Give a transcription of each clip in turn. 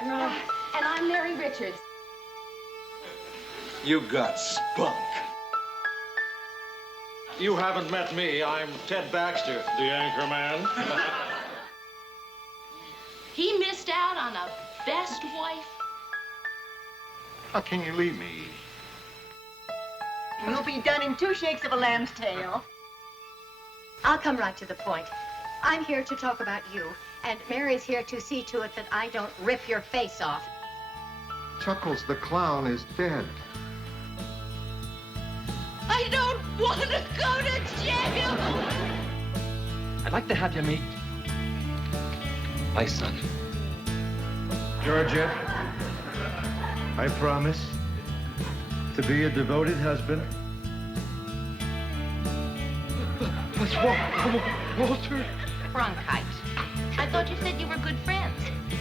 Edna. And I'm Mary Richards. You got spunk. You haven't met me. I'm Ted Baxter, the anchor man. He missed out on a best wife. How can you leave me? We'll be done in 2 shakes of a lamb's tail. I'll come right to the point. I'm here to talk about you, and Mary's here to see to it that I don't rip your face off. Chuckles the clown is dead. I don't want to go to jail. I'd like to have you meet my son. Georgia, I promise to be a devoted husband. What's wrong, Walter? Bronchitis. I thought you said you were good friends.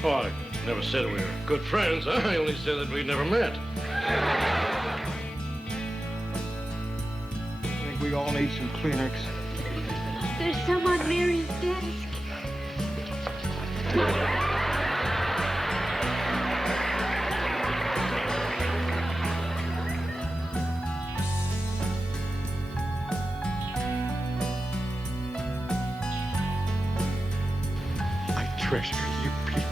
Oh, I never said we were good friends. I only said that we never met. I think we all need some Kleenex. There's some on Mary's desk. I treasure you people.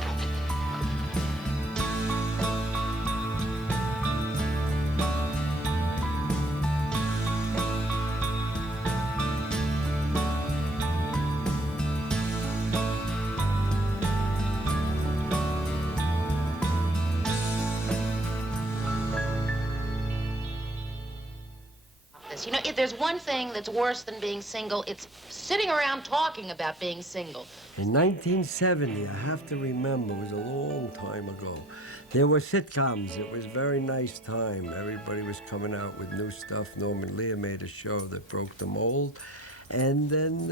You know, if there's one thing that's worse than being single, it's sitting around talking about being single. In 1970, I have to remember, it was a long time ago, there were sitcoms. It was a very nice time. Everybody was coming out with new stuff. Norman Lear made a show that broke the mold. And then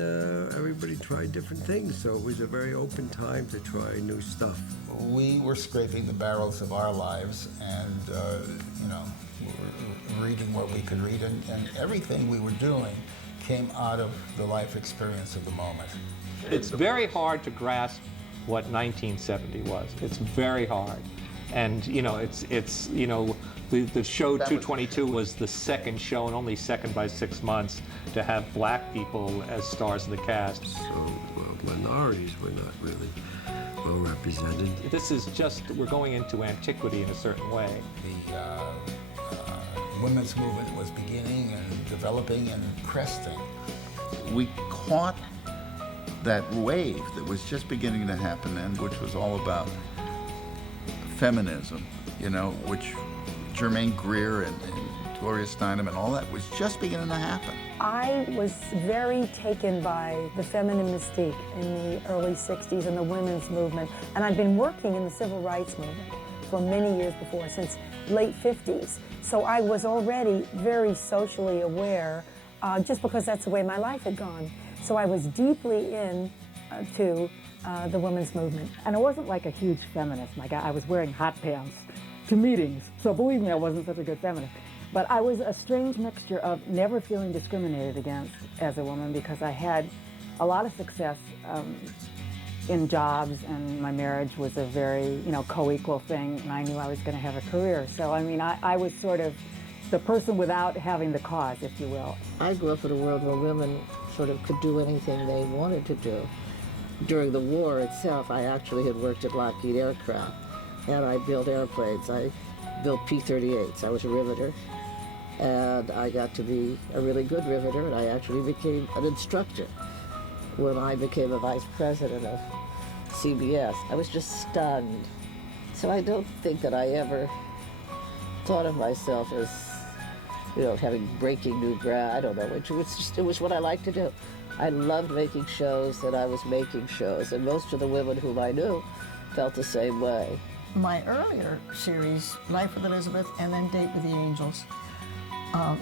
everybody tried different things. So it was a very open time to try new stuff. We were scraping the barrels of our lives and, you know, we were reading what we could read, and everything we were doing came out of the life experience of the moment. It's very hard to grasp what 1970 was. It's very hard. And, you know, it's you know, the show 222 was the second show, and only second by 6 months, to have black people as stars of the cast. So minorities were not really well represented. This is just, we're going into antiquity in a certain way. The women's movement was beginning and developing and cresting. We caught that wave that was just beginning to happen, and which was all about feminism, you know, which Germaine Greer and Gloria Steinem and all that was just beginning to happen. I was very taken by the feminine mystique in the early 60s and the women's movement, and I'd been working in the civil rights movement for many years before, since late 50s. So I was already very socially aware, just because that's the way my life had gone. So I was deeply into the women's movement. And I wasn't like a huge feminist. Like I was wearing hot pants to meetings, so believe me, I wasn't such a good feminist. But I was a strange mixture of never feeling discriminated against as a woman, because I had a lot of success in jobs, and my marriage was a very, you know, co-equal thing, and I knew I was going to have a career. So, I mean, I was sort of the person without having the cause, if you will. I grew up in a world where women sort of could do anything they wanted to do. During the war itself, I actually had worked at Lockheed Aircraft, and I built airplanes. I built P-38s. I was a riveter, and I got to be a really good riveter, and I actually became an instructor. When I became a vice president of CBS, I was just stunned. So I don't think that I ever thought of myself as, you know, having breaking new ground. I don't know. It was what I liked to do. I loved making shows, and I was making shows, and most of the women whom I knew felt the same way. My earlier series, Life with Elizabeth and then Date with the Angels,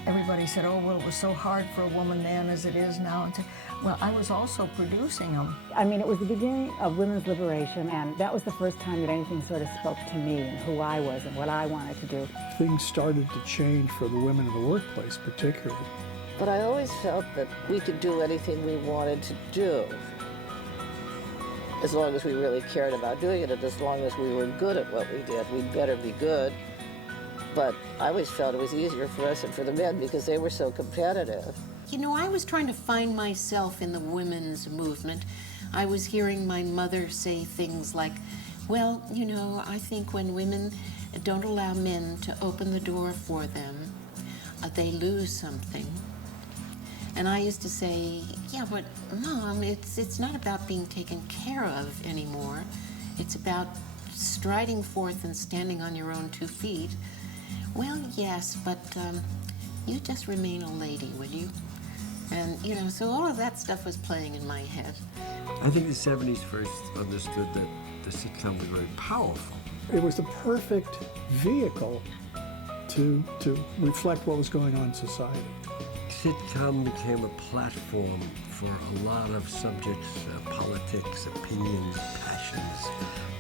everybody said, oh, well, it was so hard for a woman then as it is now. And well, I was also producing them. I mean, it was the beginning of women's liberation, and that was the first time that anything sort of spoke to me and who I was and what I wanted to do. Things started to change for the women in the workplace, particularly. But I always felt that we could do anything we wanted to do. as long as we really cared about doing it, and as long as we were good at what we did. We'd better be good. But I always felt it was easier for us and for the men because they were so competitive. You know, I was trying to find myself in the women's movement. I was hearing my mother say things like, well, you know, I think when women don't allow men to open the door for them, they lose something. And I used to say, yeah, but Mom, it's not about being taken care of anymore. It's about striding forth and standing on your own 2 feet. Well, yes, but you just remain a lady, will you? And, you know, so all of that stuff was playing in my head. I think the 70s first understood that the sitcom was very powerful. It was the perfect vehicle to reflect what was going on in society. Sitcom became a platform for a lot of subjects, politics, opinions, passions,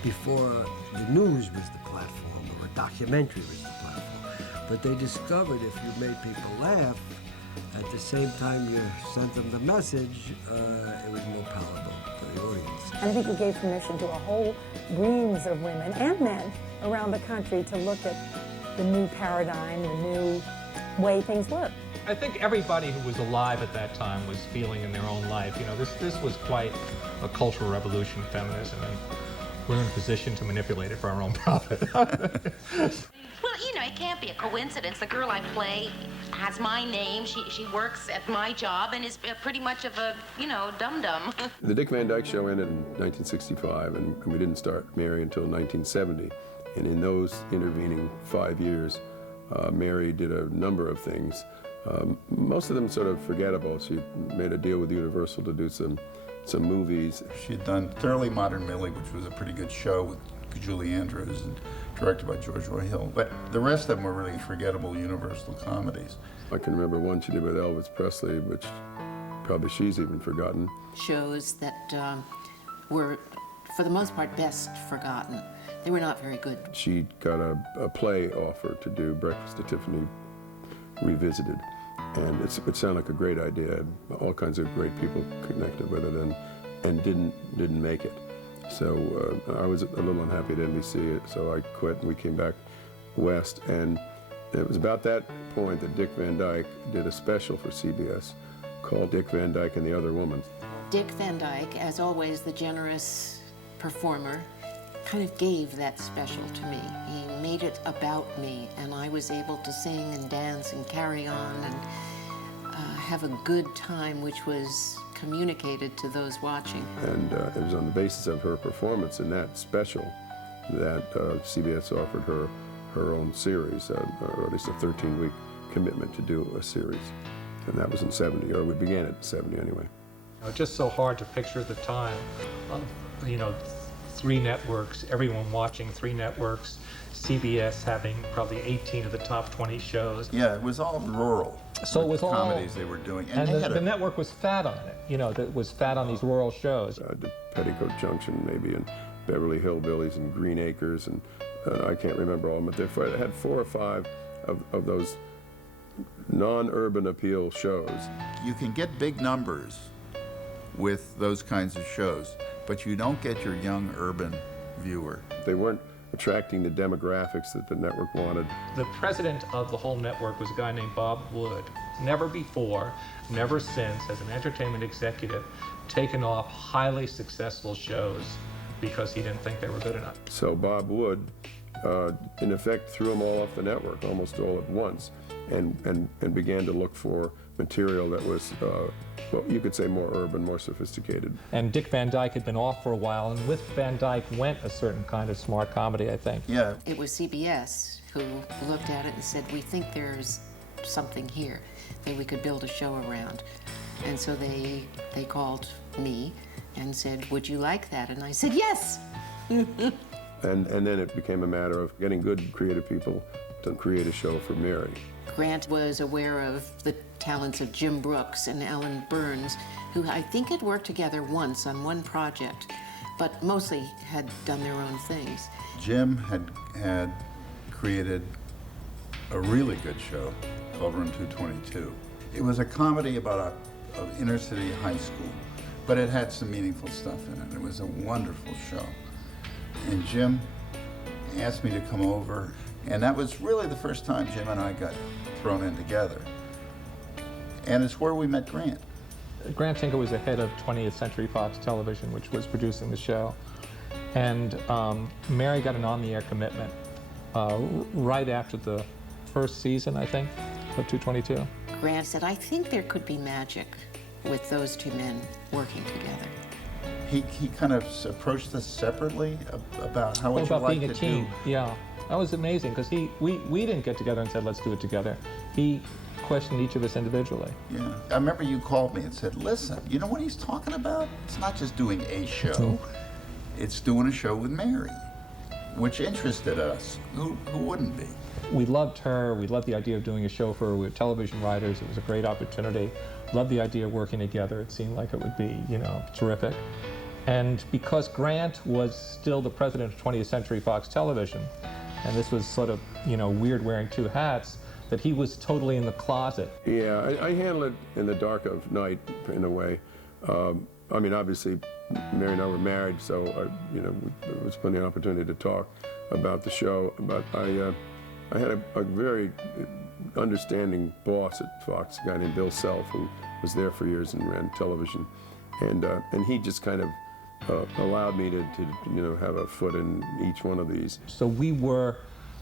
before the news was the platform or a documentary was the platform. But they discovered if you made people laugh, at the same time you sent them the message, it was more palatable for the audience. And I think it gave permission to a whole reams of women and men around the country to look at the new paradigm, the new way things work. I think everybody who was alive at that time was feeling in their own life. You know, this was quite a cultural revolution, feminism, and we're in a position to manipulate it for our own profit. Well, you know, it can't be a coincidence. The girl I play has my name. She works at my job and is pretty much of a, you know, dum-dum. The Dick Van Dyke Show ended in 1965, and we didn't start Mary until 1970. And in those intervening 5 years, Mary did a number of things. Most of them sort of forgettable. She made a deal with Universal to do some movies. She'd done Thoroughly Modern Millie, which was a pretty good show with Julie Andrews and directed by George Roy Hill. But the rest of them were really forgettable Universal comedies. I can remember one she did with Elvis Presley, which probably she's even forgotten. Shows that were, for the most part, best forgotten. They were not very good. She got a play offer to do Breakfast at Tiffany Revisited. And it sounded like a great idea. All kinds of great people connected with it and didn't make it. So I was a little unhappy at NBC, so I quit and we came back west. And it was about that point that Dick Van Dyke did a special for CBS called Dick Van Dyke and the Other Woman. Dick Van Dyke, as always the generous performer, kind of gave that special to me. He made it about me, and I was able to sing and dance and carry on and have a good time, which was communicated to those watching. And it was on the basis of her performance in that special that CBS offered her her own series, or at least a 13-week commitment to do a series. And that was in 70, or we began it in 70 anyway. It's just so hard to picture at the time of, you know, 3 networks, everyone watching 3 networks, CBS having probably 18 of the top 20 shows. Yeah, it was all rural. So it was all comedies they were doing. And the network was fat on it, you know, that was fat on these rural shows. Petticoat Junction, maybe, and Beverly Hillbillies and Green Acres, and I can't remember all of them, but they had 4 or 5 of those non-urban appeal shows. You can get big numbers with those kinds of shows, but you don't get your young urban viewer. They weren't attracting the demographics that the network wanted. The president of the whole network was a guy named Bob Wood. Never before, never since, as an entertainment executive, taken off highly successful shows because he didn't think they were good enough. So Bob Wood, in effect, threw them all off the network, almost all at once, and began to look for material that was, well, you could say more urban, more sophisticated. And Dick Van Dyke had been off for a while, and with Van Dyke went a certain kind of smart comedy, I think. Yeah. It was CBS who looked at it and said, we think there's something here that we could build a show around. And so they called me and said, would you like that? And I said, yes! And then it became a matter of getting good creative people to create a show for Mary. Grant was aware of the talents of Jim Brooks and Ellen Burns, who I think had worked together once on one project, but mostly had done their own things. Jim had created a really good show called Room 222. It was a comedy about an inner city high school but it had some meaningful stuff in it. It was a wonderful show. And Jim asked me to come over, and that was really the first time Jim and I got thrown in together. And it's where we met Grant. Grant Tinker was the head of 20th Century Fox Television, which was producing the show. And Mary got an on-the-air commitment right after the first season, I think, of 222. Grant said, I think there could be magic with those two men working together. He kind of approached us separately about how would you like being a team. Yeah, that was amazing because we didn't get together and said let's do it together. He questioned each of us individually. Yeah, I remember you called me and said, listen, you know what he's talking about? It's not just doing a show, it's doing a show with Mary, which interested us. Who wouldn't be? We loved her. We loved the idea of doing a show for her. We were television writers. It was a great opportunity. Loved the idea of working together. It seemed like it would be, you know, terrific. And because Grant was still the president of 20th Century Fox Television, and this was sort of, you know, weird wearing two hats, that he was totally in the closet. Yeah, I handle it in the dark of night, in a way. I mean, obviously, Mary and I were married, so, you know, there was plenty of opportunity to talk about the show. But I had a very understanding boss at Fox, a guy named Bill Self, who was there for years and ran television. And he just kind of allowed me to, you know, have a foot in each one of these. So we were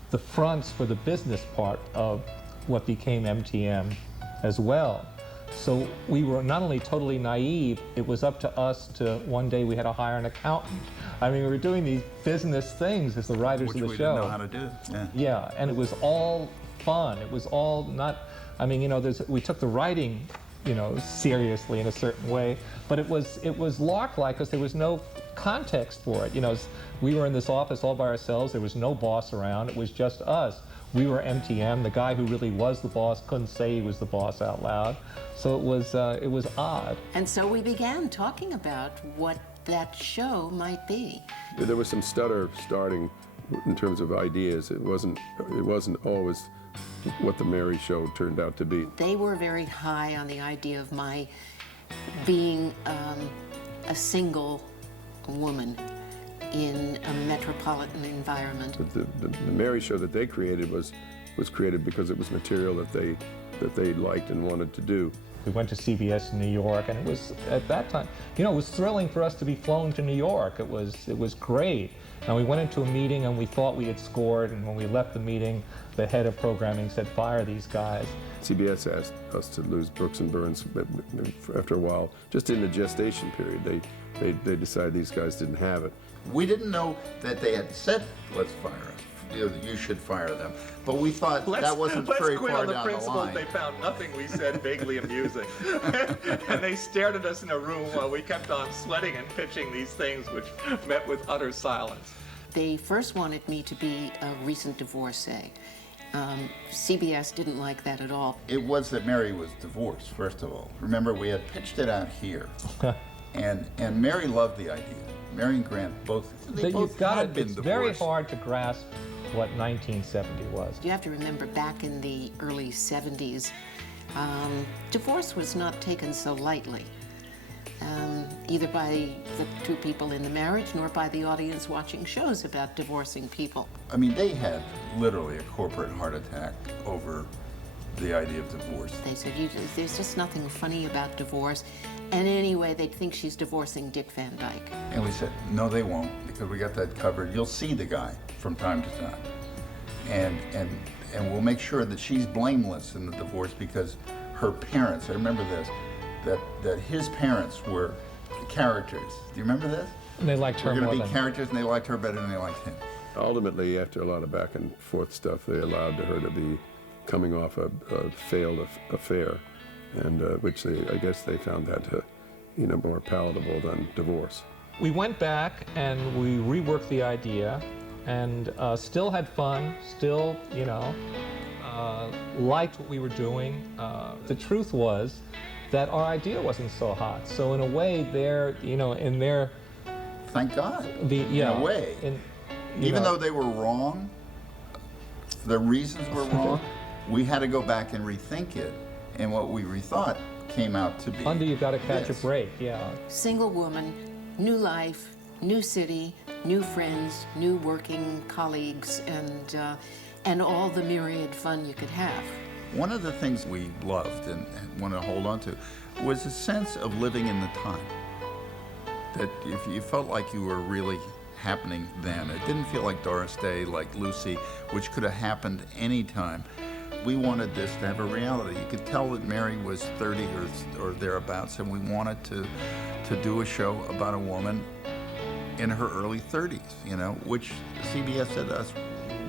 the fronts for the business part of what became MTM as well. So we were not only totally naive, it was up to us to, one day we had to hire an accountant. I mean, we were doing these business things as the writers of the show. Which we didn't know how to do, yeah. Yeah, and it was all fun. It was all not, I mean, you know, we took the writing, you know, seriously in a certain way, but it was lark-like because there was no context for it. You know, we were in this office all by ourselves. There was no boss around. It was just us. We were MTM. The guy who really was the boss couldn't say he was the boss out loud. So it was odd. And so we began talking about what that show might be. There was some stutter starting in terms of ideas. It wasn't always what the Mary show turned out to be. They were very high on the idea of my being a single woman in a metropolitan environment. The Mary show that they created was created because it was material that they liked and wanted to do. We went to CBS in New York, and it was, at that time, you know, it was thrilling for us to be flown to New York. It was great. And we went into a meeting, and we thought we had scored, and when we left the meeting, the head of programming said, fire these guys. CBS asked us to lose Brooks and Burns after a while. Just in the gestation period, they decided these guys didn't have it. We didn't know that they had said, let's fire us. You should fire them. But we thought that wasn't very far down the line. Let's quit on the principle that they found nothing we said vaguely amusing. And they stared at us in a room while we kept on sweating and pitching these things which met with utter silence. They first wanted me to be a recent divorcee. CBS didn't like that at all. It was that Mary was divorced, first of all. Remember, we had pitched it out here. and Mary loved the idea. Mary and Grant both had been divorced. It's very hard to grasp what 1970 was. You have to remember, back in the early 70s, divorce was not taken so lightly, either by the two people in the marriage nor by the audience watching shows about divorcing people. I mean, they had literally a corporate heart attack over the idea of divorce. They said, there's just nothing funny about divorce. And anyway, they'd think she's divorcing Dick Van Dyke. And we said, no, they won't, because we got that covered. You'll see the guy from time to time. And we'll make sure that she's blameless in the divorce because her parents, I remember this, that his parents were characters. Do you remember this? And they liked her more than... We're going to be characters, and they liked her better than they liked him. Ultimately, after a lot of back and forth stuff, they allowed her to be coming off a failed affair, and which I guess they found that you know, more palatable than divorce. We went back and we reworked the idea, and still had fun, still, you know, liked what we were doing. The truth was that our idea wasn't so hot. So in a way, they're, you know, in their... Thank God, in a way. Even though they were wrong, the reasons were wrong, we had to go back and rethink it. And what we rethought came out to be. Under You Gotta Catch a Break, yeah. Single woman, new life, new city, new friends, new working colleagues, and all the myriad fun you could have. One of the things we loved and want to hold on to was a sense of living in the time. That if you felt like you were really happening then, it didn't feel like Doris Day, like Lucy, which could have happened anytime. We wanted this to have a reality. You could tell that Mary was 30 or thereabouts, and we wanted to do a show about a woman in her early 30s, you know, which CBS said to us,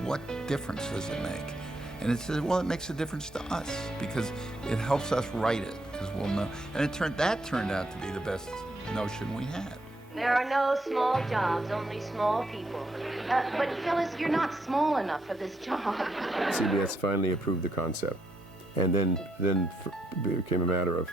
what difference does it make? And it said, well, it makes a difference to us because it helps us write it, because we'll know. And that turned out to be the best notion we had. There are no small jobs, only small people. But Phyllis, you're not small enough for this job. CBS finally approved the concept, and then it became a matter of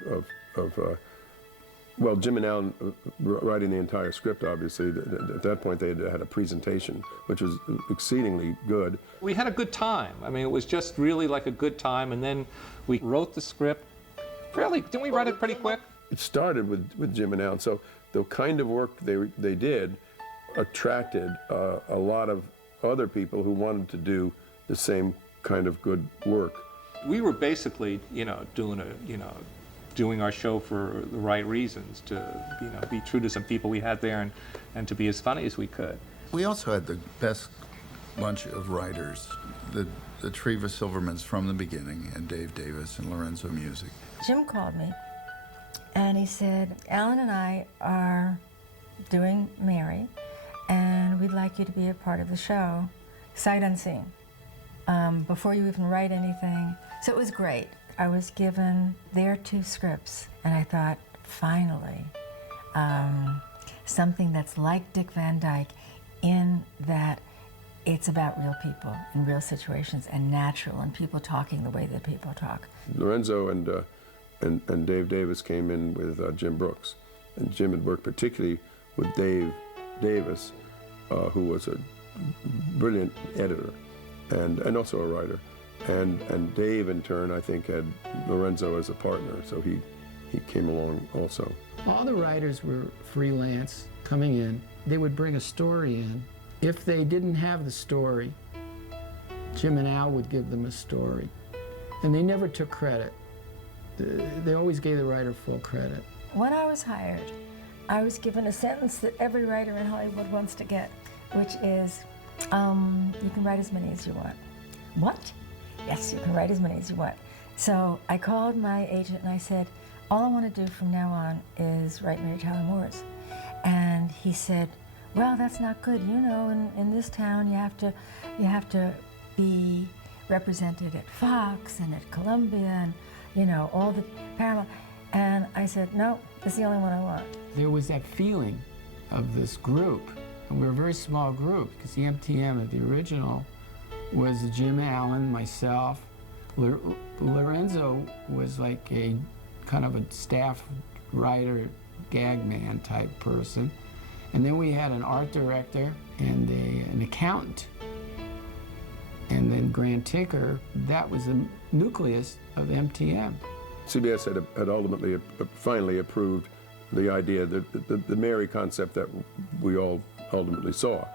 well, Jim and Alan writing the entire script, obviously. At that point, they had a presentation, which was exceedingly good. We had a good time. I mean, it was just really like a good time, and then we wrote the script didn't we write it pretty quick? It started with Jim and Alan, so the kind of work they did attracted a lot of other people who wanted to do the same kind of good work. We were basically, doing our show for the right reasons, to be true to some people we had there and to be as funny as we could. We also had the best bunch of writers, the Treva Silvermans from the beginning, and Dave Davis and Lorenzo Music. Jim called me and he said, Alan and I are doing Mary and we'd like you to be a part of the show, sight unseen, before you even write anything. So it was great. I was given their 2 scripts, and I thought, finally, something that's like Dick Van Dyke in that it's about real people in real situations and natural and people talking the way that people talk. Lorenzo and Dave Davis came in with Jim Brooks, and Jim had worked particularly with Dave Davis, who was a brilliant editor and also a writer. And Dave, in turn, I think, had Lorenzo as a partner, so he came along also. All the writers were freelance coming in. They would bring a story in. If they didn't have the story, Jim and Al would give them a story. And they never took credit. They always gave the writer full credit. When I was hired, I was given a sentence that every writer in Hollywood wants to get, which is, you can write as many as you want. What? Yes, you can write as many as you want. So I called my agent and I said, all I want to do from now on is write Mary Tyler Moore's. And he said, well, that's not good. You know, in this town, you have to be represented at Fox and at Columbia and, all the Paramount. And I said, no, it's the only one I want. There was that feeling of this group, and we were a very small group, because the MTM of the original was Jim Allen, myself. Lorenzo was like a kind of a staff writer, gag man type person. And then we had an art director and an accountant. And then Grant Tinker, that was the nucleus of MTM. CBS had ultimately, finally approved the idea, the Mary concept that we all ultimately saw.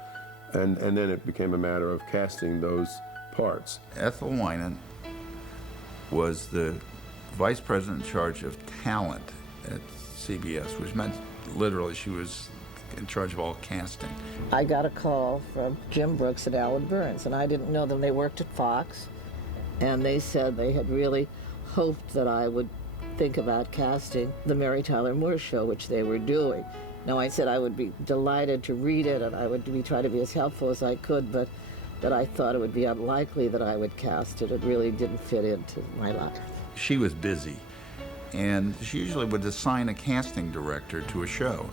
And then it became a matter of casting those parts. Ethel Winan was the vice president in charge of talent at CBS, which meant literally she was in charge of all casting. I got a call from Jim Brooks and Alan Burns, and I didn't know them. They worked at Fox, and they said they had really hoped that I would think about casting the Mary Tyler Moore Show, which they were doing. Now, I said I would be delighted to read it, and I would try to be as helpful as I could, but that I thought it would be unlikely that I would cast it. It really didn't fit into my life. She was busy, and she usually would assign a casting director to a show.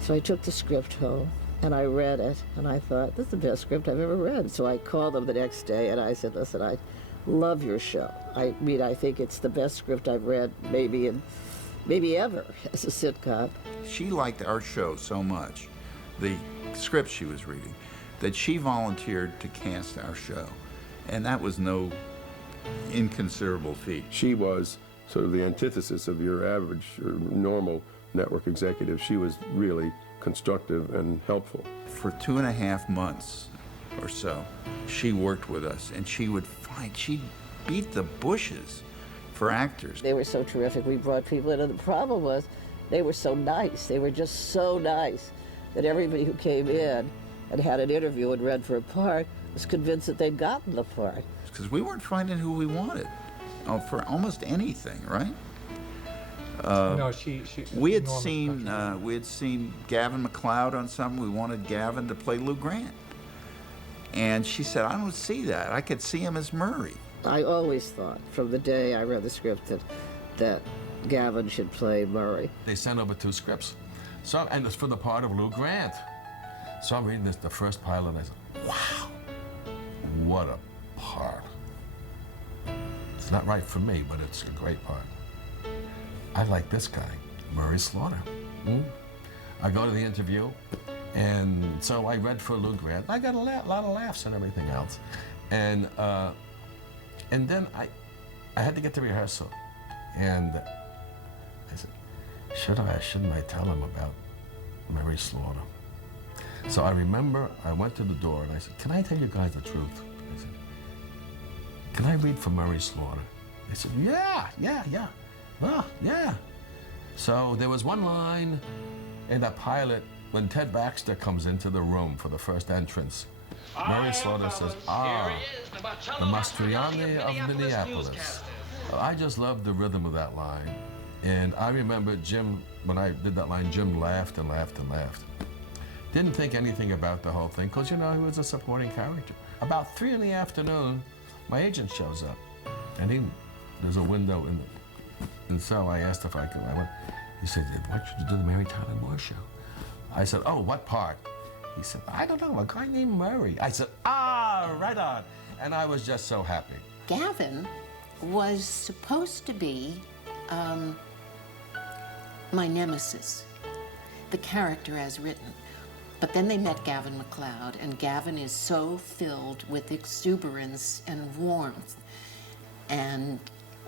So I took the script home, and I read it, and I thought, this is the best script I've ever read. So I called them the next day, and I said, listen, I love your show. I mean, I think it's the best script I've read maybe ever as a sitcom. She liked our show so much, the script she was reading, that she volunteered to cast our show. And that was no inconsiderable feat. She was sort of the antithesis of your average or normal network executive. She was really constructive and helpful. For 2.5 months or so, she worked with us, and she'd beat the bushes for actors. They were so terrific. We brought people in, and the problem was they were so nice. They were just so nice that everybody who came in and had an interview and read for a part was convinced that they'd gotten the part. Because we weren't finding who we wanted for almost anything, right? No, we had seen Gavin MacLeod on something. We wanted Gavin to play Lou Grant, and she said, "I don't see that. I could see him as Murray." I always thought, from the day I read the script, that Gavin should play Murray. They sent over 2 scripts, and it's for the part of Lou Grant. So I'm reading the first pilot, and I said, "Wow, what a part! It's not right for me, but it's a great part. I like this guy, Murray Slaughter." I go to the interview, and so I read for Lou Grant. I got a lot of laughs and everything else, and then I had to get to rehearsal, and I said, shouldn't I tell him about Murray Slaughter? So I remember I went to the door and I said, "Can I tell you guys the truth?" I said, "Can I read for Murray Slaughter?" They said, yeah. Well, yeah. So there was one line in that pilot when Ted Baxter comes into the room for the first entrance. Murray Slaughter says, the Mastriani of Minneapolis. I just loved the rhythm of that line. And I remember Jim, when I did that line, Jim laughed and laughed and laughed. Didn't think anything about the whole thing, because, he was a supporting character. About 3 in the afternoon, my agent shows up, and there's a window and so I asked if I could. He said, "Why don't you do the Mary Tyler Moore Show?" I said, "Oh, what part?" He said, "I don't know, a guy named Murray." I said, right on. And I was just so happy. Gavin was supposed to be my nemesis, the character as written. But then they met Gavin MacLeod, and Gavin is so filled with exuberance and warmth, and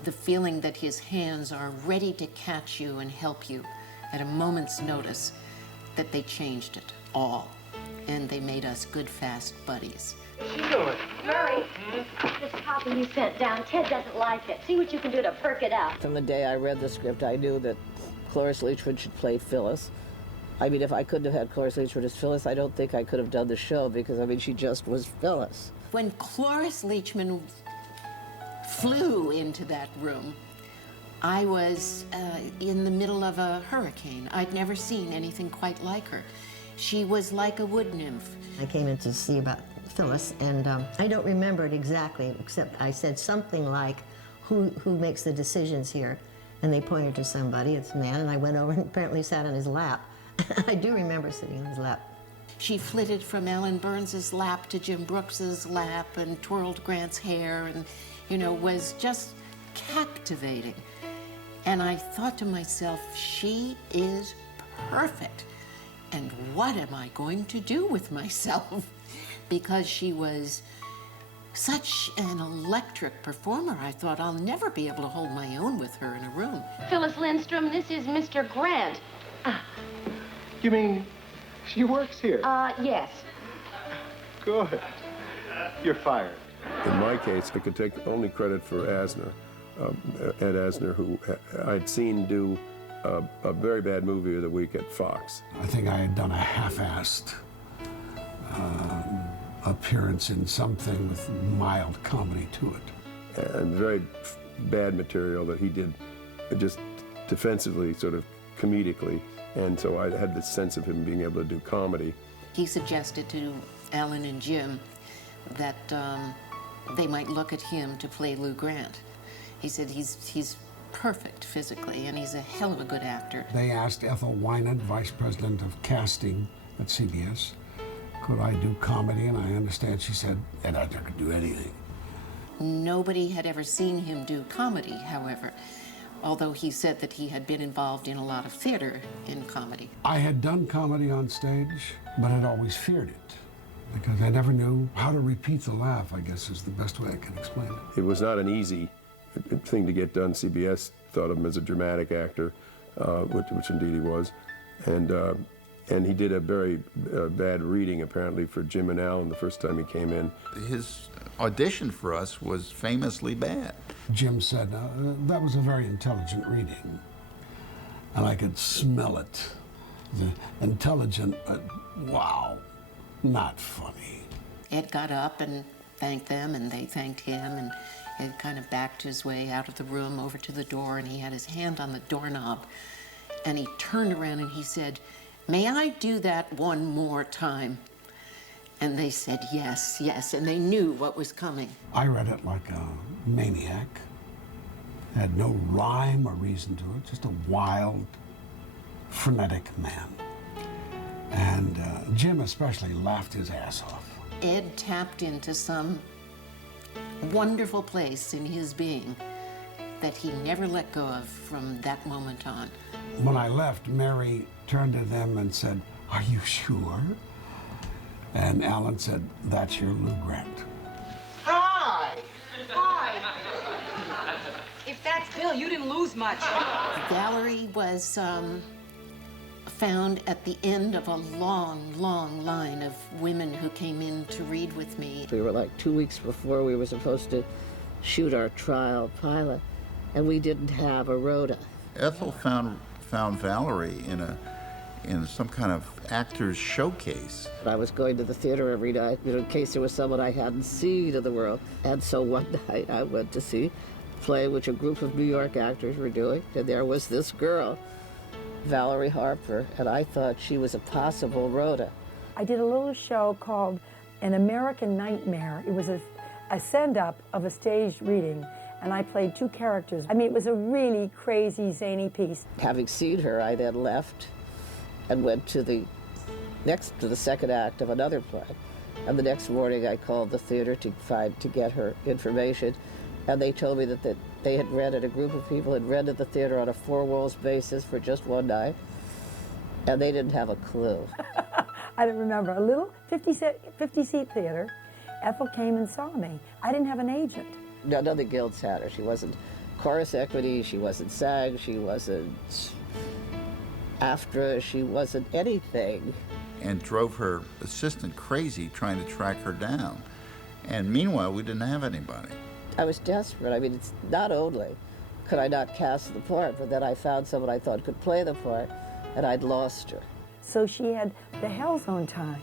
the feeling that his hands are ready to catch you and help you at a moment's notice, that they changed it all. And they made us good, fast buddies. What's she doing? Murray, this copy you sent down, Ted doesn't like it. See what you can do to perk it up. From the day I read the script, I knew that Cloris Leachman should play Phyllis. I mean, if I couldn't have had Cloris Leachman as Phyllis, I don't think I could have done the show, because, I mean, she just was Phyllis. When Cloris Leachman flew into that room, I was in the middle of a hurricane. I'd never seen anything quite like her. She was like a wood nymph. I came in to see about Phyllis, and I don't remember it exactly, except I said something like, who makes the decisions here? And they pointed to somebody, it's a man, and I went over and apparently sat on his lap. I do remember sitting on his lap. She flitted from Ellen Burns's lap to Jim Brooks's lap and twirled Grant's hair and, was just captivating. And I thought to myself, she is perfect. And what am I going to do with myself? Because she was such an electric performer, I thought I'll never be able to hold my own with her in a room. Phyllis Lindstrom, this is Mr. Grant. You mean she works here? Yes. Good. You're fired. In my case, I could take only credit for Asner, Ed Asner, who I'd seen do a very bad movie of the week at Fox. I think I had done a half-assed appearance in something with mild comedy to it. And very bad material that he did just defensively, sort of comedically. And so I had this sense of him being able to do comedy. He suggested to Ellen and Jim that they might look at him to play Lou Grant. He said he's perfect physically, and he's a hell of a good actor. They asked Ethel Wynand, vice president of casting at CBS, could I do comedy? And I understand she said, Ed Asner could do anything. Nobody had ever seen him do comedy, however, although he said that he had been involved in a lot of theater in comedy. I had done comedy on stage, but I'd always feared it, because I never knew how to repeat the laugh, I guess is the best way I can explain it. It was not an easy thing to get done. CBS thought of him as a dramatic actor, which indeed he was. And he did a very bad reading, apparently, for Jim and Alan the first time he came in. His audition for us was famously bad. Jim said, that was a very intelligent reading. And I could smell it. The intelligent, but wow, not funny. Ed got up and thanked them, and they thanked him, and Ed kind of backed his way out of the room over to the door, and he had his hand on the doorknob, and he turned around and he said, "May I do that one more time?" And they said yes, yes, and they knew what was coming. I read it like a maniac. It had no rhyme or reason to it, just a wild, frenetic man. And Jim especially laughed his ass off. Ed tapped into some wonderful place in his being that he never let go of from that moment on. When I left, Mary turned to them and said, "Are you sure?" And Alan said, "That's your Lou Grant." Hi! Hi! If that's Bill, you didn't lose much. Valerie was found at the end of a long, long line of women who came in to read with me. We were like 2 weeks before we were supposed to shoot our trial pilot, and we didn't have a rota. Ethel found Valerie in some kind of actor's showcase. I was going to the theater every night, in case there was someone I hadn't seen in the world. And so one night I went to see a play which a group of New York actors were doing, and there was this girl, Valerie Harper, and I thought she was a possible Rhoda. I did a little show called An American Nightmare. It was a send-up of a staged reading, and I played two characters. I mean, it was a really crazy, zany piece. Having seen her, I then left and went to the second act of another play. And the next morning I called the theater to get her information, and they told me that they had rented, a group of people had rented the theater on a four-walls basis for just one night, and they didn't have a clue. I don't remember. A little 50-seat theater. Ethel came and saw me. I didn't have an agent. None of the guilds had her. She wasn't Chorus Equity, she wasn't SAG, she wasn't AFTRA, she wasn't anything. And drove her assistant crazy trying to track her down. And meanwhile, we didn't have anybody. I was desperate. I mean, it's not only could I not cast the part, but then I found someone I thought could play the part, and I'd lost her. So she had the hell's own time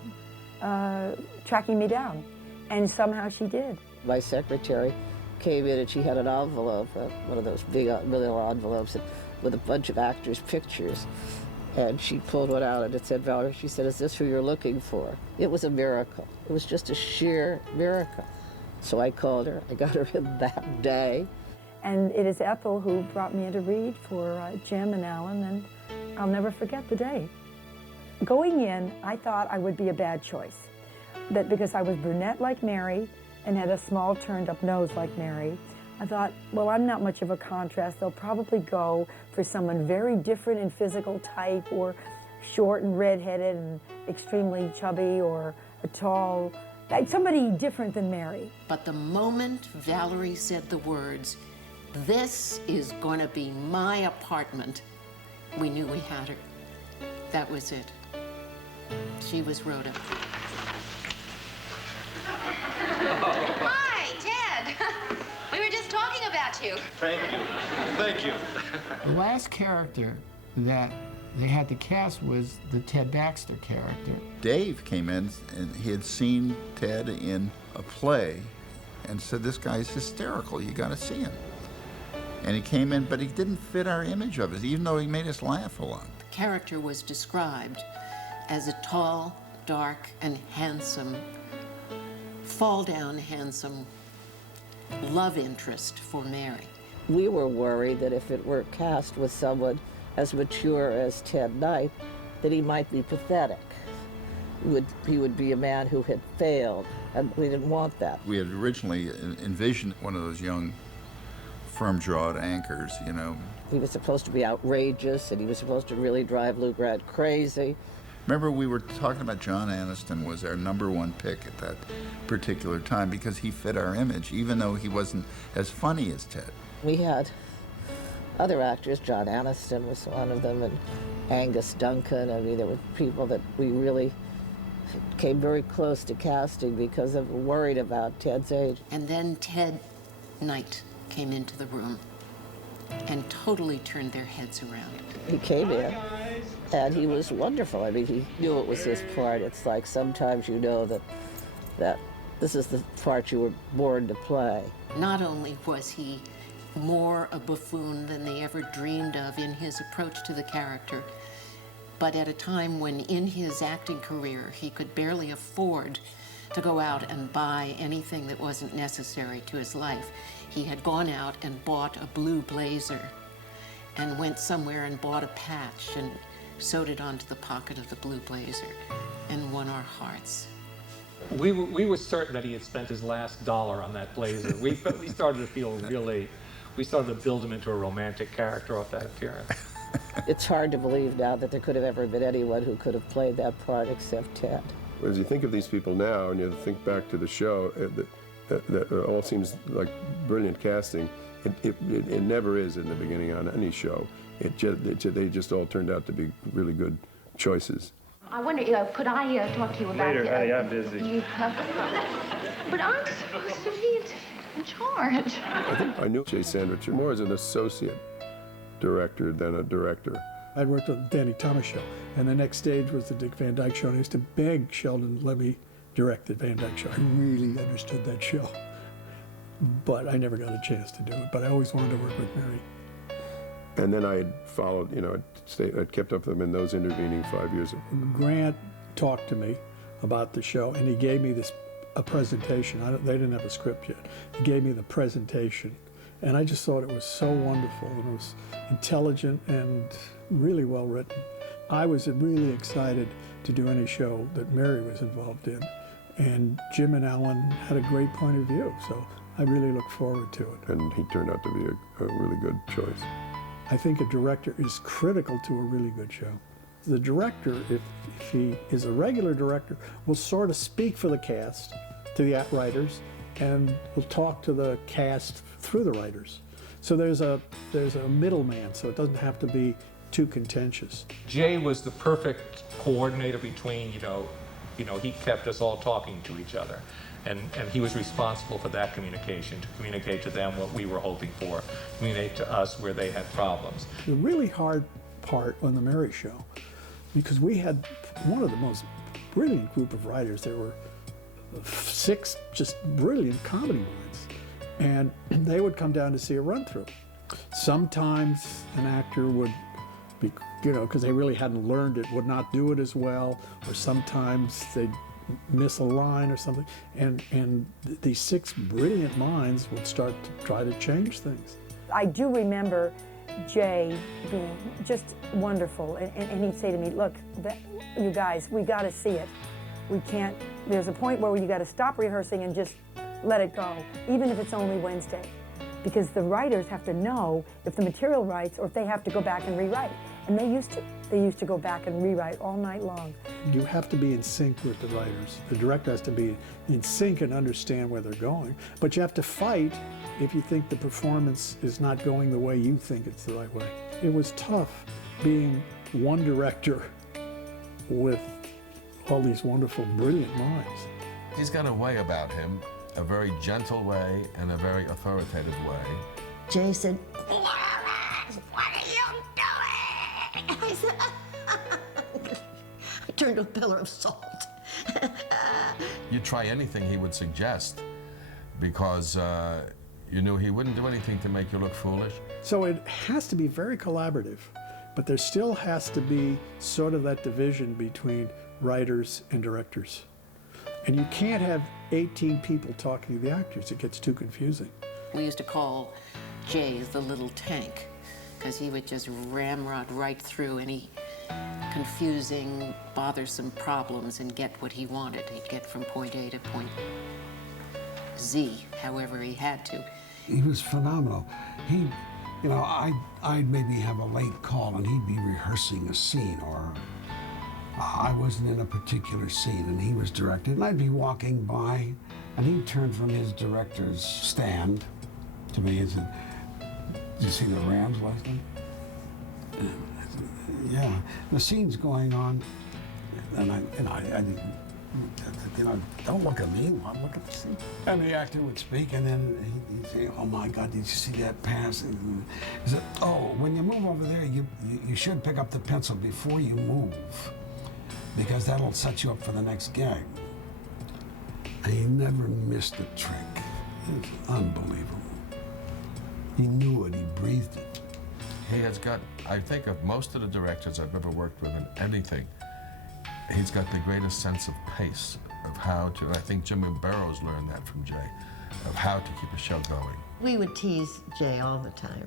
tracking me down, and somehow she did. My secretary came in and she had an envelope, one of those big manila envelopes with a bunch of actors' pictures. And she pulled one out and it said, "Valerie," she said, "is this who you're looking for?" It was a miracle. It was just a sheer miracle. So I called her. I got her in that day. And it is Ethel who brought me in to read for Jim and Alan, and I'll never forget the day. Going in, I thought I would be a bad choice. That because I was brunette like Mary and had a small turned-up nose like Mary, I thought, well, I'm not much of a contrast. They'll probably go for someone very different in physical type, or short and redheaded and extremely chubby, or a tall, somebody different than Mary. But the moment Valerie said the words, "This is going to be my apartment," we knew we had her. That was it. She was Rhoda. Hi, Ted. We were just talking about you. Thank you. Thank you. The last character that they had to cast was the Ted Baxter character. Dave came in and he had seen Ted in a play and said, "This guy's hysterical, you gotta see him." And he came in, but he didn't fit our image of it, even though he made us laugh a lot. The character was described as a tall, dark, and handsome, fall-down handsome love interest for Mary. We were worried that if it were cast with someone as mature as Ted Knight, that he might be pathetic. He would be a man who had failed, and we didn't want that. We had originally envisioned one of those young, firm-jawed anchors, you know. He was supposed to be outrageous, and he was supposed to really drive Lou Grant crazy. Remember, we were talking about John Aniston was our #1 pick at that particular time because he fit our image, even though he wasn't as funny as Ted. We had other actors. John Aniston was one of them, and Angus Duncan. I mean, there were people that we really came very close to casting because of worried about Ted's age. And then Ted Knight came into the room and totally turned their heads around. He came in, and he was wonderful. I mean, he knew it was his part. It's like sometimes you know that this is the part you were born to play. Not only was he more a buffoon than they ever dreamed of in his approach to the character, but at a time when in his acting career he could barely afford to go out and buy anything that wasn't necessary to his life, he had gone out and bought a blue blazer and went somewhere and bought a patch and sewed it onto the pocket of the blue blazer and won our hearts. We were certain that he had spent his last dollar on that blazer. We started to feel really, we started to build him into a romantic character off that appearance. It's hard to believe now that there could have ever been anyone who could have played that part except Ted. As you think of these people now, and you think back to the show, that all seems like brilliant casting. It never is in the beginning on any show. They just all turned out to be really good choices. I wonder, could I talk to you about... Later, honey, I'm busy. But I'm supposed to be in charge. I think I knew Jay Sandwich more as an associate director than a director. I'd worked on the Danny Thomas show, and the next stage was the Dick Van Dyke show, and I used to beg Sheldon to let me direct the Van Dyke show. I really understood that show, but I never got a chance to do it, but I always wanted to work with Mary. And then I had followed, I'd kept up with them in those intervening 5 years. Grant talked to me about the show, and he gave me a presentation. They didn't have a script yet. He gave me the presentation, and I just thought it was so wonderful, and it was intelligent and really well written. I was really excited to do any show that Mary was involved in, and Jim and Alan had a great point of view, so I really look forward to it. And he turned out to be a really good choice. I think a director is critical to a really good show. The director, if he is a regular director, will sort of speak for the cast to the writers, and will talk to the cast through the writers. So there's a middleman, so it doesn't have to be too contentious. Jay was the perfect coordinator between, he kept us all talking to each other. And he was responsible for that communication, to communicate to them what we were hoping for, communicate to us where they had problems. The really hard part on the Mary Show, because we had one of the most brilliant group of writers. There were 6 just brilliant comedy minds, and they would come down to see a run-through. Sometimes an actor would be, because they really hadn't learned it, would not do it as well, or sometimes they'd miss a line or something, and these 6 brilliant minds would start to try to change things. I do remember Jay being just wonderful, and he'd say to me, look, you guys, we got to see it. We can't, there's a point where you got to stop rehearsing and just let it go, even if it's only Wednesday, because the writers have to know if the material writes or if they have to go back and rewrite. And they used to go back and rewrite all night long. You have to be in sync with the writers. The director has to be in sync and understand where they're going. But you have to fight if you think the performance is not going the way you think it's the right way. It was tough being one director with all these wonderful, brilliant minds. He's got a way about him, a very gentle way and a very authoritative way. Jay said, "Flores, what are you doing?" I said, I turned to a pillar of salt. You'd try anything he would suggest because you knew he wouldn't do anything to make you look foolish. So it has to be very collaborative, but there still has to be sort of that division between writers and directors. And you can't have 18 people talking to the actors. It gets too confusing. We used to call Jay the little tank, because he would just ramrod right through any confusing, bothersome problems and get what he wanted. He'd get from point A to point Z, however he had to. He was phenomenal. I'd maybe have a late call and he'd be rehearsing a scene, or I wasn't in a particular scene and he was directing, and I'd be walking by and he'd turn from his director's stand to me and said, Did you see the Rams last night? Yeah, the scene's going on, and I don't look at me, look at the scene. And the actor would speak, and then he'd say, "Oh my God, did you see that pass?" And he said, "Oh, when you move over there, you should pick up the pencil before you move, because that'll set you up for the next gag." And he never missed a trick. It's unbelievable. He knew it. He breathed it. He has got, I think of most of the directors I've ever worked with in anything, he's got the greatest sense of pace, of how to, and I think Jim Barrows learned that from Jay, of how to keep a show going. We would tease Jay all the time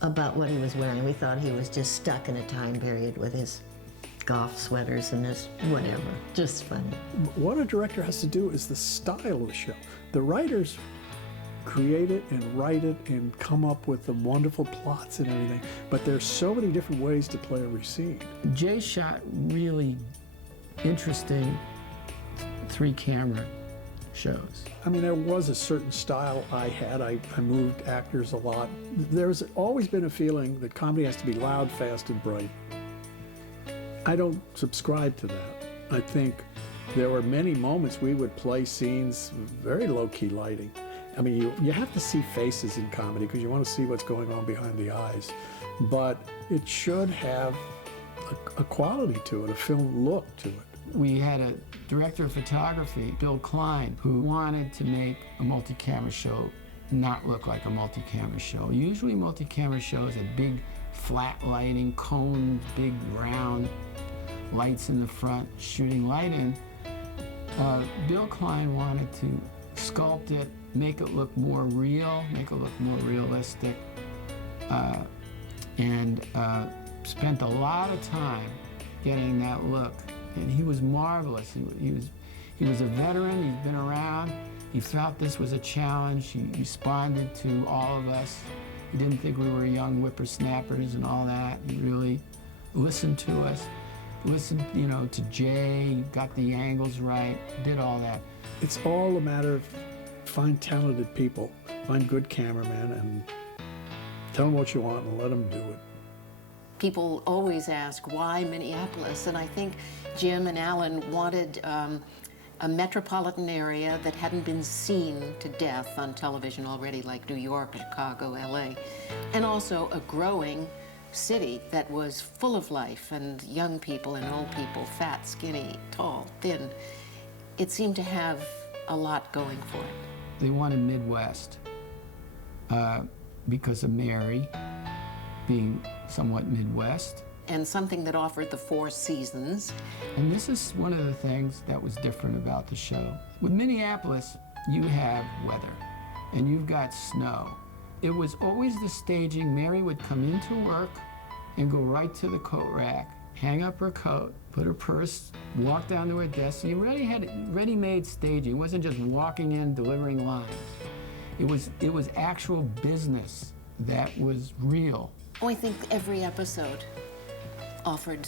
about what he was wearing. We thought he was just stuck in a time period with his golf sweaters and his whatever. Just funny. What a director has to do is the style of the show. The writers create it and write it and come up with the wonderful plots and everything, but there's so many different ways to play every scene. Jay shot really interesting 3-camera shows. I mean, there was a certain style I had. I moved actors a lot. There's always been a feeling that comedy has to be loud, fast, and bright. I don't subscribe to that. I think there were many moments we would play scenes, very low-key lighting. I mean, you have to see faces in comedy because you want to see what's going on behind the eyes. But it should have a quality to it, a film look to it. We had a director of photography, Bill Klein, who wanted to make a multi-camera show not look like a multi-camera show. Usually multi-camera shows had big flat lighting, cones, big round lights in the front, shooting light in. Bill Klein wanted to sculpt it, make it look more real, make it look more realistic, and spent a lot of time getting that look. And he was marvelous. He was a veteran. He's been around. He felt this was a challenge. He responded to all of us. He didn't think we were young whippersnappers and all that. He really listened to us, listened, to Jay, got the angles right, did all that. It's all a matter of find talented people, find good cameramen, and tell them what you want and let them do it. People always ask, why Minneapolis? And I think Jim and Alan wanted a metropolitan area that hadn't been seen to death on television already, like New York, Chicago, LA, and also a growing city that was full of life and young people and old people, fat, skinny, tall, thin. It seemed to have a lot going for it. They wanted Midwest because of Mary being somewhat Midwest. And something that offered the 4 seasons. And this is one of the things that was different about the show. With Minneapolis, you have weather, and you've got snow. It was always the staging. Mary would come into work and go right to the coat rack, hang up her coat, put her purse, walk down to her desk. So you already had ready-made staging. It wasn't just walking in, delivering lines. It was actual business that was real. I think every episode offered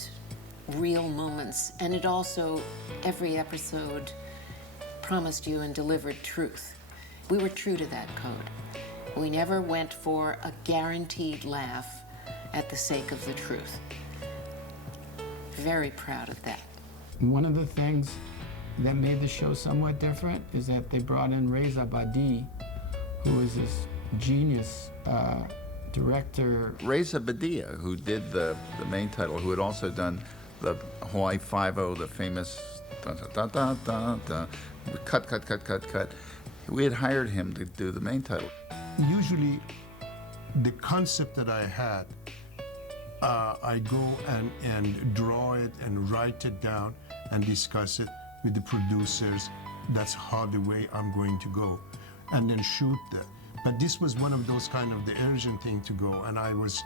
real moments, and it also, every episode promised you and delivered truth. We were true to that code. We never went for a guaranteed laugh at the sake of the truth. Very proud of that. One of the things that made the show somewhat different is that they brought in Reza Badi, who is this genius director. Reza Badia, who did the main title, who had also done the Hawaii Five-0, the famous cut. We had hired him to do the main title. Usually, the concept that I had, I go and draw it and write it down and discuss it with the producers. That's how the way I'm going to go, and then shoot that. But this was one of those kind of the urgent thing to go, and I was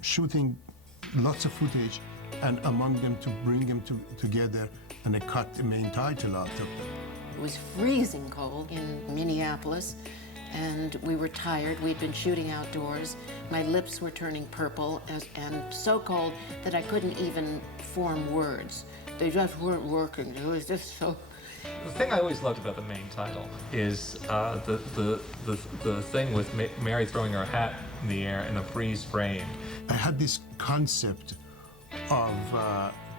shooting lots of footage, and among them to bring them together, and I cut the main title out of them. It was freezing cold in Minneapolis, and we were tired. We'd been shooting outdoors. My lips were turning purple, and so cold that I couldn't even form words. They just weren't working. It was just so... The thing I always loved about the main title is the thing with Mary throwing her hat in the air and a freeze frame. I had this concept of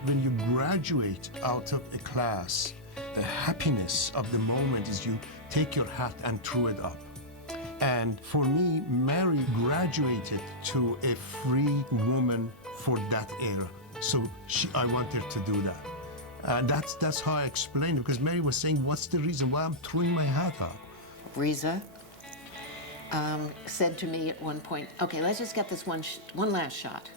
when you graduate out of a class, the happiness of the moment is you take your hat and throw it up. And for me, Mary graduated to a free woman for that era. So I wanted to do that. That's how I explained it, because Mary was saying, what's the reason why I'm throwing my hat up? Riza said to me at one point, okay, let's just get this one last shot.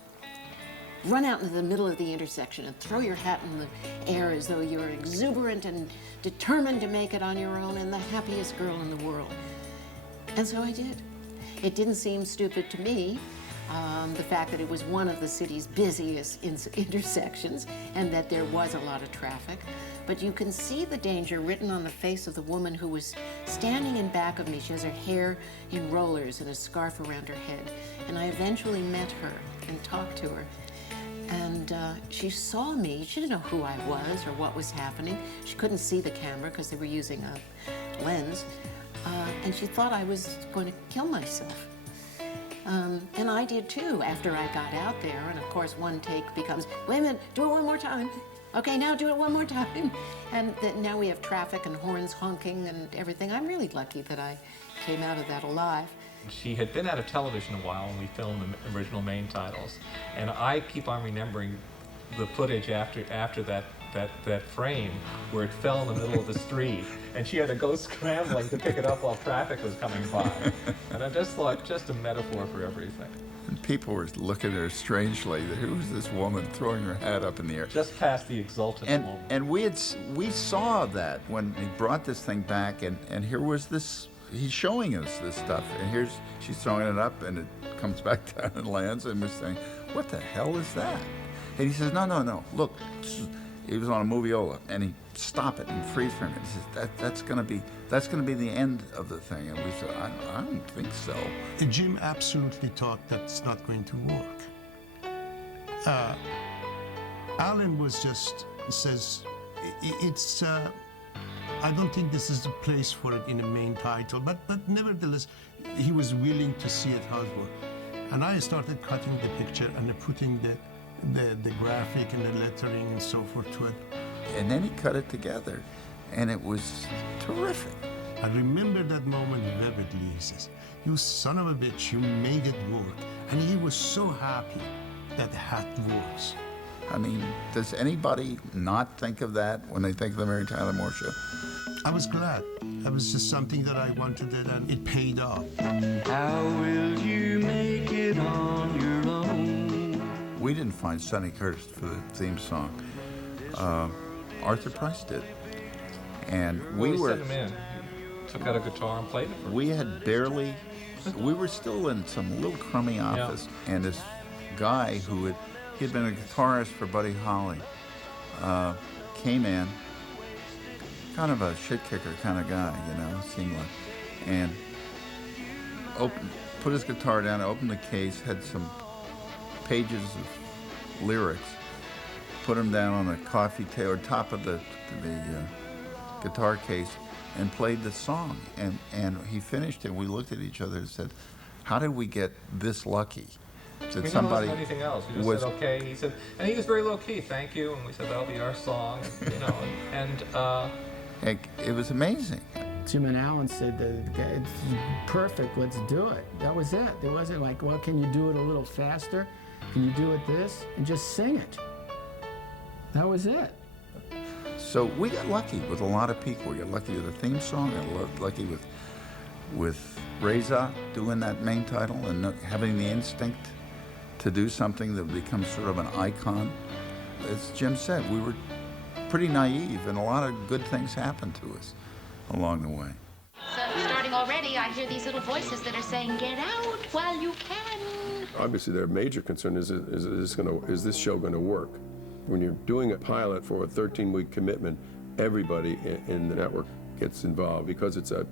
Run out into the middle of the intersection and throw your hat in the air as though you're exuberant and determined to make it on your own and the happiest girl in the world. And so I did. It didn't seem stupid to me, the fact that it was one of the city's busiest intersections and that there was a lot of traffic. But you can see the danger written on the face of the woman who was standing in back of me. She has her hair in rollers and a scarf around her head. And I eventually met her and talked to her. And she saw me. She didn't know who I was or what was happening. She couldn't see the camera because they were using a lens. And she thought I was going to kill myself. And I did too after I got out there. And of course, one take becomes, wait a minute, do it one more time. Okay, now do it one more time. And now we have traffic and horns honking and everything. I'm really lucky that I came out of that alive. She had been out of television a while when we filmed the original main titles, and I keep on remembering the footage after that frame where it fell in the middle of the street, and she had to go scrambling to pick it up while traffic was coming by. And I just thought, just a metaphor for everything. And people were looking at her strangely. Who's this woman throwing her hat up in the air? Just past the exultant moment. And we saw that when he brought this thing back, and here was this. He's showing us this stuff, and she's throwing it up, and it comes back down and lands, and we're saying, what the hell is that? And he says, no, look, he was on a moviola, and he stop it and freeze frame it. He says, that's gonna be the end of the thing. And we said, I don't think so. Jim absolutely thought that's not going to work. Alan says, it's, I don't think this is the place for it in a main title, but nevertheless, he was willing to see it how it worked. And I started cutting the picture and putting the graphic and the lettering and so forth to it. And then he cut it together, and it was terrific. I remember that moment vividly. He says, you son of a bitch, you made it work. And he was so happy that the hat works. I mean, does anybody not think of that when they think of the Mary Tyler Moore Show? I was glad. That was just something that I wanted, and it paid off. How will you make it on your own? We didn't find Sonny Curtis for the theme song. Arthur Price did. And we sent him in. Took out a guitar and played it for him. We were still in some little crummy office, and this guy who he'd been a guitarist for Buddy Holly, came in, kind of a shit kicker kind of guy, it seemed like, and put his guitar down, opened the case, had some pages of lyrics, put them down on a coffee table, or top of the guitar case, and played the song. And he finished it, and we looked at each other and said, how did we get this lucky? That somebody wasn't anything else. We just said, okay. He said, and he was very low key, thank you. And we said, that'll be our song, it was amazing. Jim and Alan said, it's perfect, let's do it. That was it. There wasn't like, well, can you do it a little faster? Can you do it this? And just sing it. That was it. So we got lucky with a lot of people. We got lucky with the theme song. We got lucky with Reza doing that main title and having the instinct to do something that becomes sort of an icon. As Jim said, we were pretty naive, and a lot of good things happened to us along the way. So starting already, I hear these little voices that are saying, get out while you can. Obviously, their major concern is this show going to work? When you're doing a pilot for a 13-week commitment, everybody in the network gets involved because it's a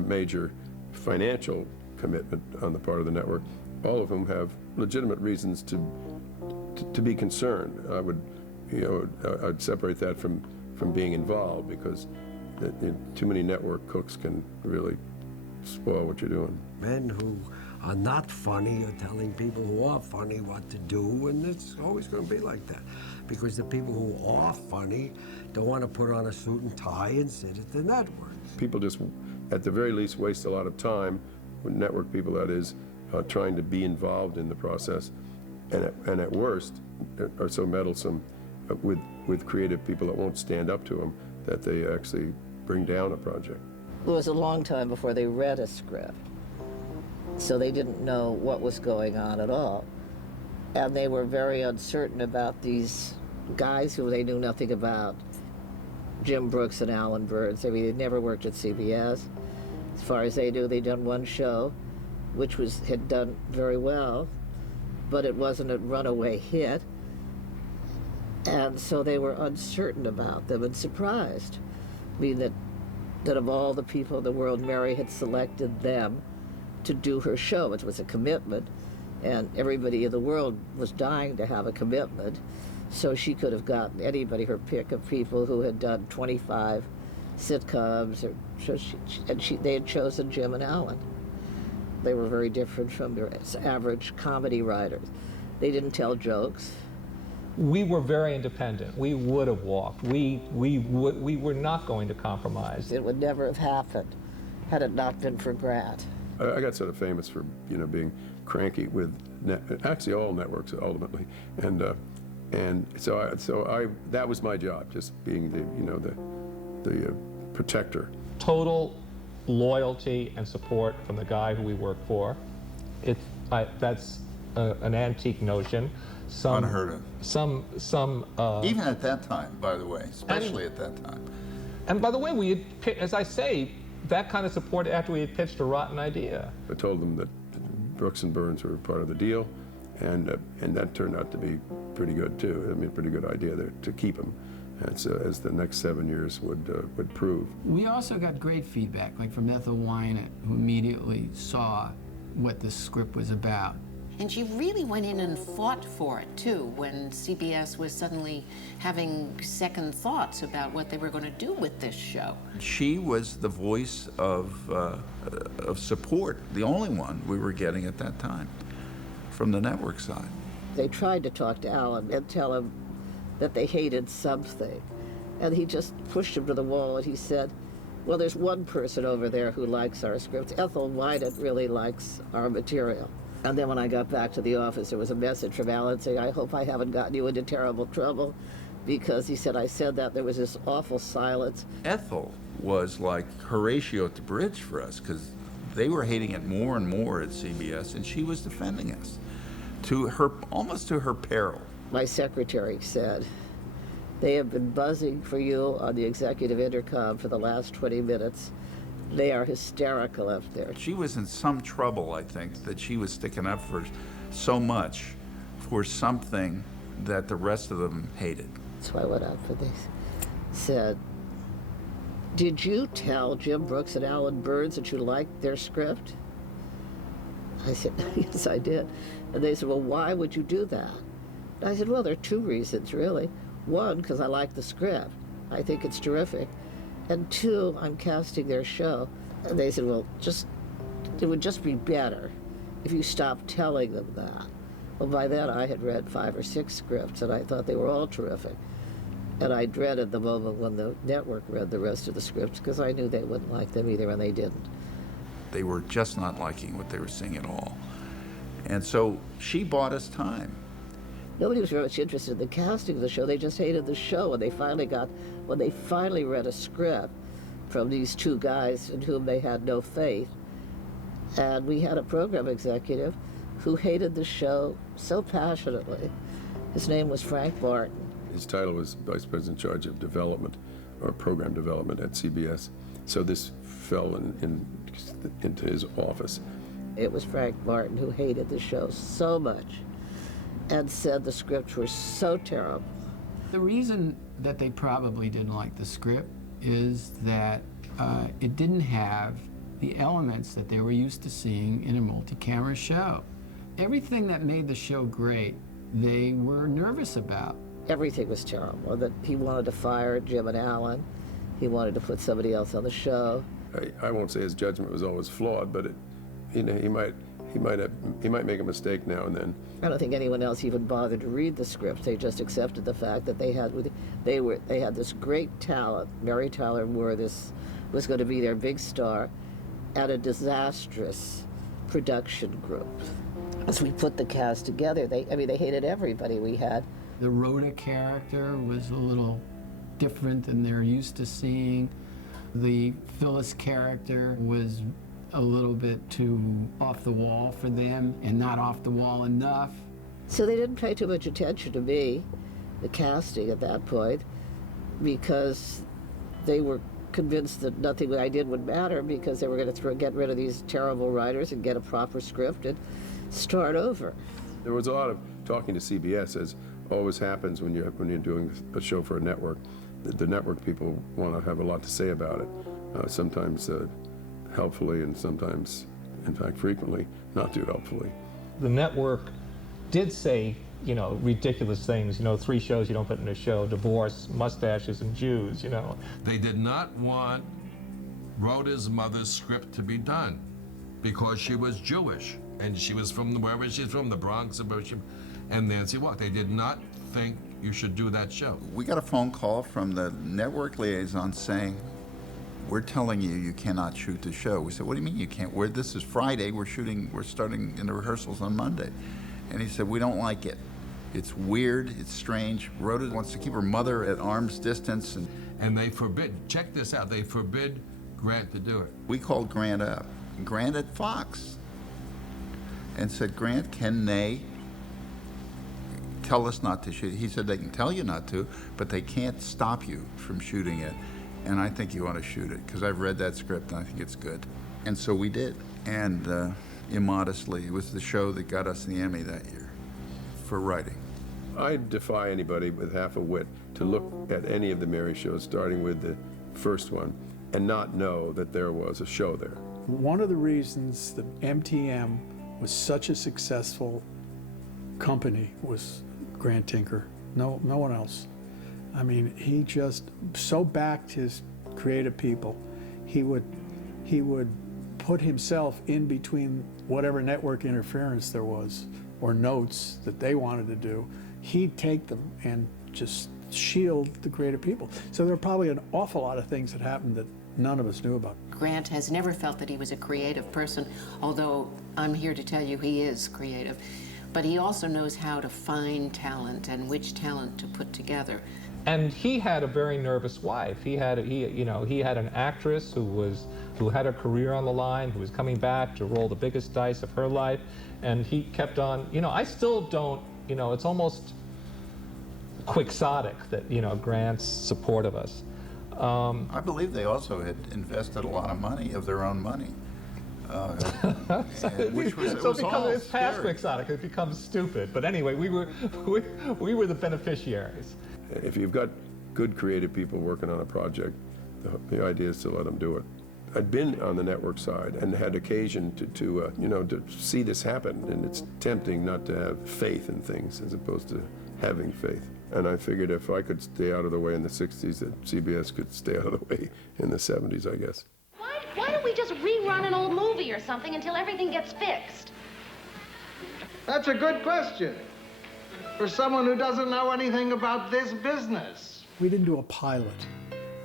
major financial commitment on the part of the network. All of them have legitimate reasons to be concerned. I'd separate that from from being involved, because too many network cooks can really spoil what you're doing. Men who are not funny are telling people who are funny what to do, and it's always going to be like that. Because the people who are funny don't want to put on a suit and tie and sit at the network. People just, at the very least, waste a lot of time, with network people that is, trying to be involved in the process, and at worst, are so meddlesome with creative people that won't stand up to them that they actually bring down a project. It was a long time before they read a script, so they didn't know what was going on at all. And they were very uncertain about these guys who they knew nothing about, Jim Brooks and Alan Burns. I mean, they'd never worked at CBS. As far as they knew, they'd done one show, which had done very well, but it wasn't a runaway hit. And so they were uncertain about them and surprised. I mean, that of all the people in the world, Mary had selected them to do her show. It was a commitment, and everybody in the world was dying to have a commitment. So she could have gotten anybody her pick of people who had done 25 sitcoms, they had chosen Jim and Alan. They were very different from their average comedy writers. They didn't tell jokes. We were very independent. We would have walked. We were not going to compromise. It would never have happened had it not been for Grant. I got sort of famous for, being cranky with actually all networks ultimately, and so that was my job, just being the protector. Total loyalty and support from the guy who we work for. That's an antique notion. Unheard of. Some even at that time, by the way, especially at that time. And by the way, we had, as I say, that kind of support after we had pitched a rotten idea. I told them that Brooks and Burns were part of the deal, and that turned out to be pretty good too. I mean, a pretty good idea there to keep them, as the next 7 years would prove. We also got great feedback, like from Ethel Wynant, who immediately saw what the script was about. And she really went in and fought for it, too, when CBS was suddenly having second thoughts about what they were going to do with this show. She was the voice of support, the only one we were getting at that time from the network side. They tried to talk to Alan and tell him that they hated something. And he just pushed him to the wall and he said, well, there's one person over there who likes our script. Ethel Wynant really likes our material. And then when I got back to the office, there was a message from Alan saying, I hope I haven't gotten you into terrible trouble, because he said, I said that, there was this awful silence. Ethel was like Horatio at the bridge for us, because they were hating it more and more at CBS, and she was defending us, almost to her peril. My secretary said, they have been buzzing for you on the executive intercom for the last 20 minutes. They are hysterical up there. She was in some trouble, I think, that she was sticking up for so much for something that the rest of them hated. So I went out for this. Said, did you tell Jim Brooks and Alan Burns that you liked their script? I said, yes, I did. And they said, well, why would you do that? And I said, well, there are two reasons, really. One, because I like the script. I think it's terrific. And two, I'm casting their show. And they said, well, it would just be better if you stopped telling them that. Well, by then I had read 5 or 6 scripts, and I thought they were all terrific. And I dreaded the moment when the network read the rest of the scripts, because I knew they wouldn't like them either, and they didn't. They were just not liking what they were seeing at all. And so she bought us time. Nobody was very much interested in the casting of the show. They just hated the show. And when they finally read a script from these two guys in whom they had no faith, and we had a program executive who hated the show so passionately. His name was Frank Barton. His title was Vice President in charge of development, or program development at CBS. So this fell into his office. It was Frank Barton who hated the show so much and said the scripts were so terrible. The reason that they probably didn't like the script is that it didn't have the elements that they were used to seeing in a multi-camera show. Everything that made the show great, they were nervous about. everything was terrible, that he wanted to fire Jim and Alan. He wanted to put somebody else on the show. I won't say his judgment was always flawed, but he might make a mistake now and then. I don't think anyone else even bothered to read the script. They just accepted the fact that they had this great talent. Mary Tyler Moore was going to be their big star, at a disastrous production group. As we put the cast together, they hated everybody we had. The Rhoda character was a little different than they're used to seeing. The Phyllis character was a little bit too off the wall for them, and not off the wall enough. So they didn't pay too much attention to me, the casting at that point, because they were convinced that nothing that I did would matter, because they were going to get rid of these terrible writers and get a proper script and start over. There was a lot of talking to CBS, as always happens when you're doing a show for a network. The network people want to have a lot to say about it, sometimes helpfully and sometimes, in fact, frequently, not too helpfully. The network did say, ridiculous things, 3 shows you don't put in a show: divorce, mustaches, and Jews, They did not want Rhoda's mother's script to be done because she was Jewish, and she was from wherever she's from, the Bronx, and Nancy Walker. They did not think you should do that show. We got a phone call from the network liaison saying, "We're telling you you cannot shoot the show." We said, "What do you mean you can't? This is Friday. We're starting in the rehearsals on Monday." And he said, "We don't like it. It's weird. It's strange. Rhoda wants to keep her mother at arm's distance." And they forbid, check this out, they forbid Grant to do it. We called Grant up, Grant at Fox, and said, "Grant, can they tell us not to shoot?" He said, "They can tell you not to, but they can't stop you from shooting it. And I think you ought to shoot it, because I've read that script and I think it's good." And so we did. And immodestly, it was the show that got us the Emmy that year for writing. I defy anybody with half a wit to look at any of the Mary shows, starting with the first one, and not know that there was a show there. One of the reasons that MTM was such a successful company was Grant Tinker. No one else. I mean, he just so backed his creative people. He would put himself in between whatever network interference there was or notes that they wanted to do. He'd take them and just shield the creative people. So there are probably an awful lot of things that happened that none of us knew about. Grant has never felt that he was a creative person, although I'm here to tell you he is creative. But he also knows how to find talent and which talent to put together. And he had a very nervous wife. He had an actress who had her career on the line, who was coming back to roll the biggest dice of her life, and he kept on. I still don't. It's almost quixotic that Grant's support of us. I believe they also had invested a lot of money of their own money. Which was, it's past quixotic. It becomes stupid. But anyway, we were the beneficiaries. If you've got good creative people working on a project, the idea is to let them do it. I'd been on the network side and had occasion to see this happen, and it's tempting not to have faith in things as opposed to having faith. And I figured if I could stay out of the way in the 60s, that CBS could stay out of the way in the 70s, I guess. Why don't we just rerun an old movie or something until everything gets fixed? That's a good question for someone who doesn't know anything about this business. We didn't do a pilot.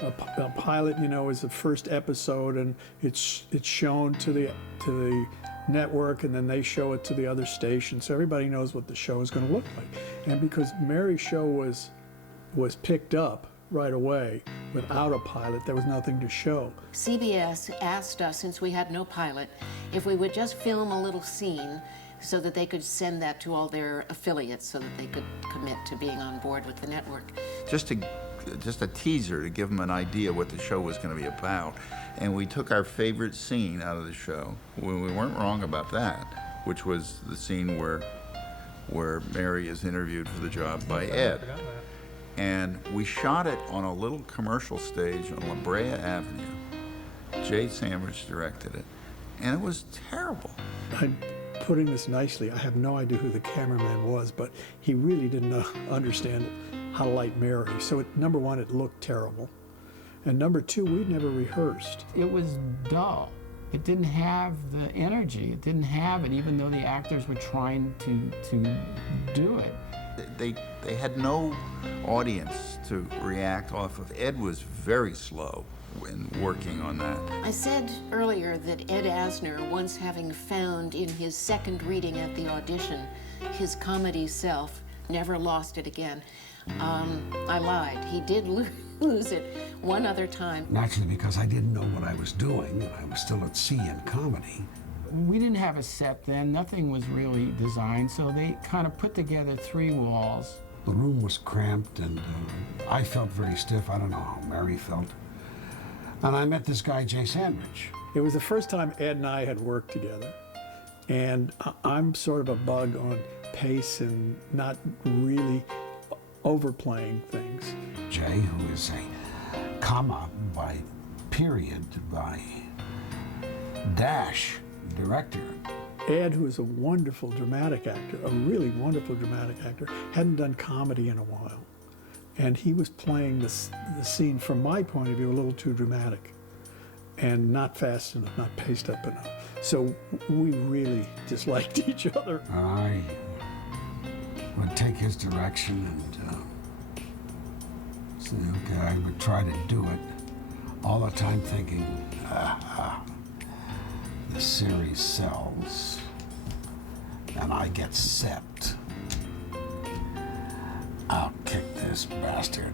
A pilot, is the first episode, and it's shown to the network, and then they show it to the other stations, so everybody knows what the show is going to look like. And because Mary's show was picked up right away without a pilot, there was nothing to show. CBS asked us, since we had no pilot, if we would just film a little scene so that they could send that to all their affiliates so that they could commit to being on board with the network. Just a teaser to give them an idea what the show was going to be about. And we took our favorite scene out of the show. We weren't wrong about that, which was the scene where Mary is interviewed for the job by Ed. And we shot it on a little commercial stage on La Brea Avenue. Jay Sandwich directed it, and it was terrible. I'm putting this nicely. I have no idea who the cameraman was, but he really didn't understand How to Light Mary. So number one, it looked terrible. And number two, we'd never rehearsed. It was dull. It didn't have the energy. It didn't have it, even though the actors were trying to do it. They had no audience to react off of. Ed was very slow in working on that. I said earlier that Ed Asner, once having found in his second reading at the audition his comedy self, never lost it again. I lied. He did lose it one other time. Naturally, because I didn't know what I was doing, and I was still at sea in comedy. We didn't have a set then. Nothing was really designed, so they kind of put together 3 walls. The room was cramped, and I felt very stiff. I don't know how Mary felt. And I met this guy, Jay Sandrich. It was the first time Ed and I had worked together. And I'm sort of a bug on pace and not really overplaying things. Jay, who is a comma by period by dash director. Ed, who is a wonderful dramatic actor, a really wonderful dramatic actor, hadn't done comedy in a while. And he was playing the scene, from my point of view, a little too dramatic and not fast enough, not paced up enough. So we really disliked each other. I would take his direction and say, okay, I would try to do it, all the time thinking, the series sells and I get sepped. I'll kick this bastard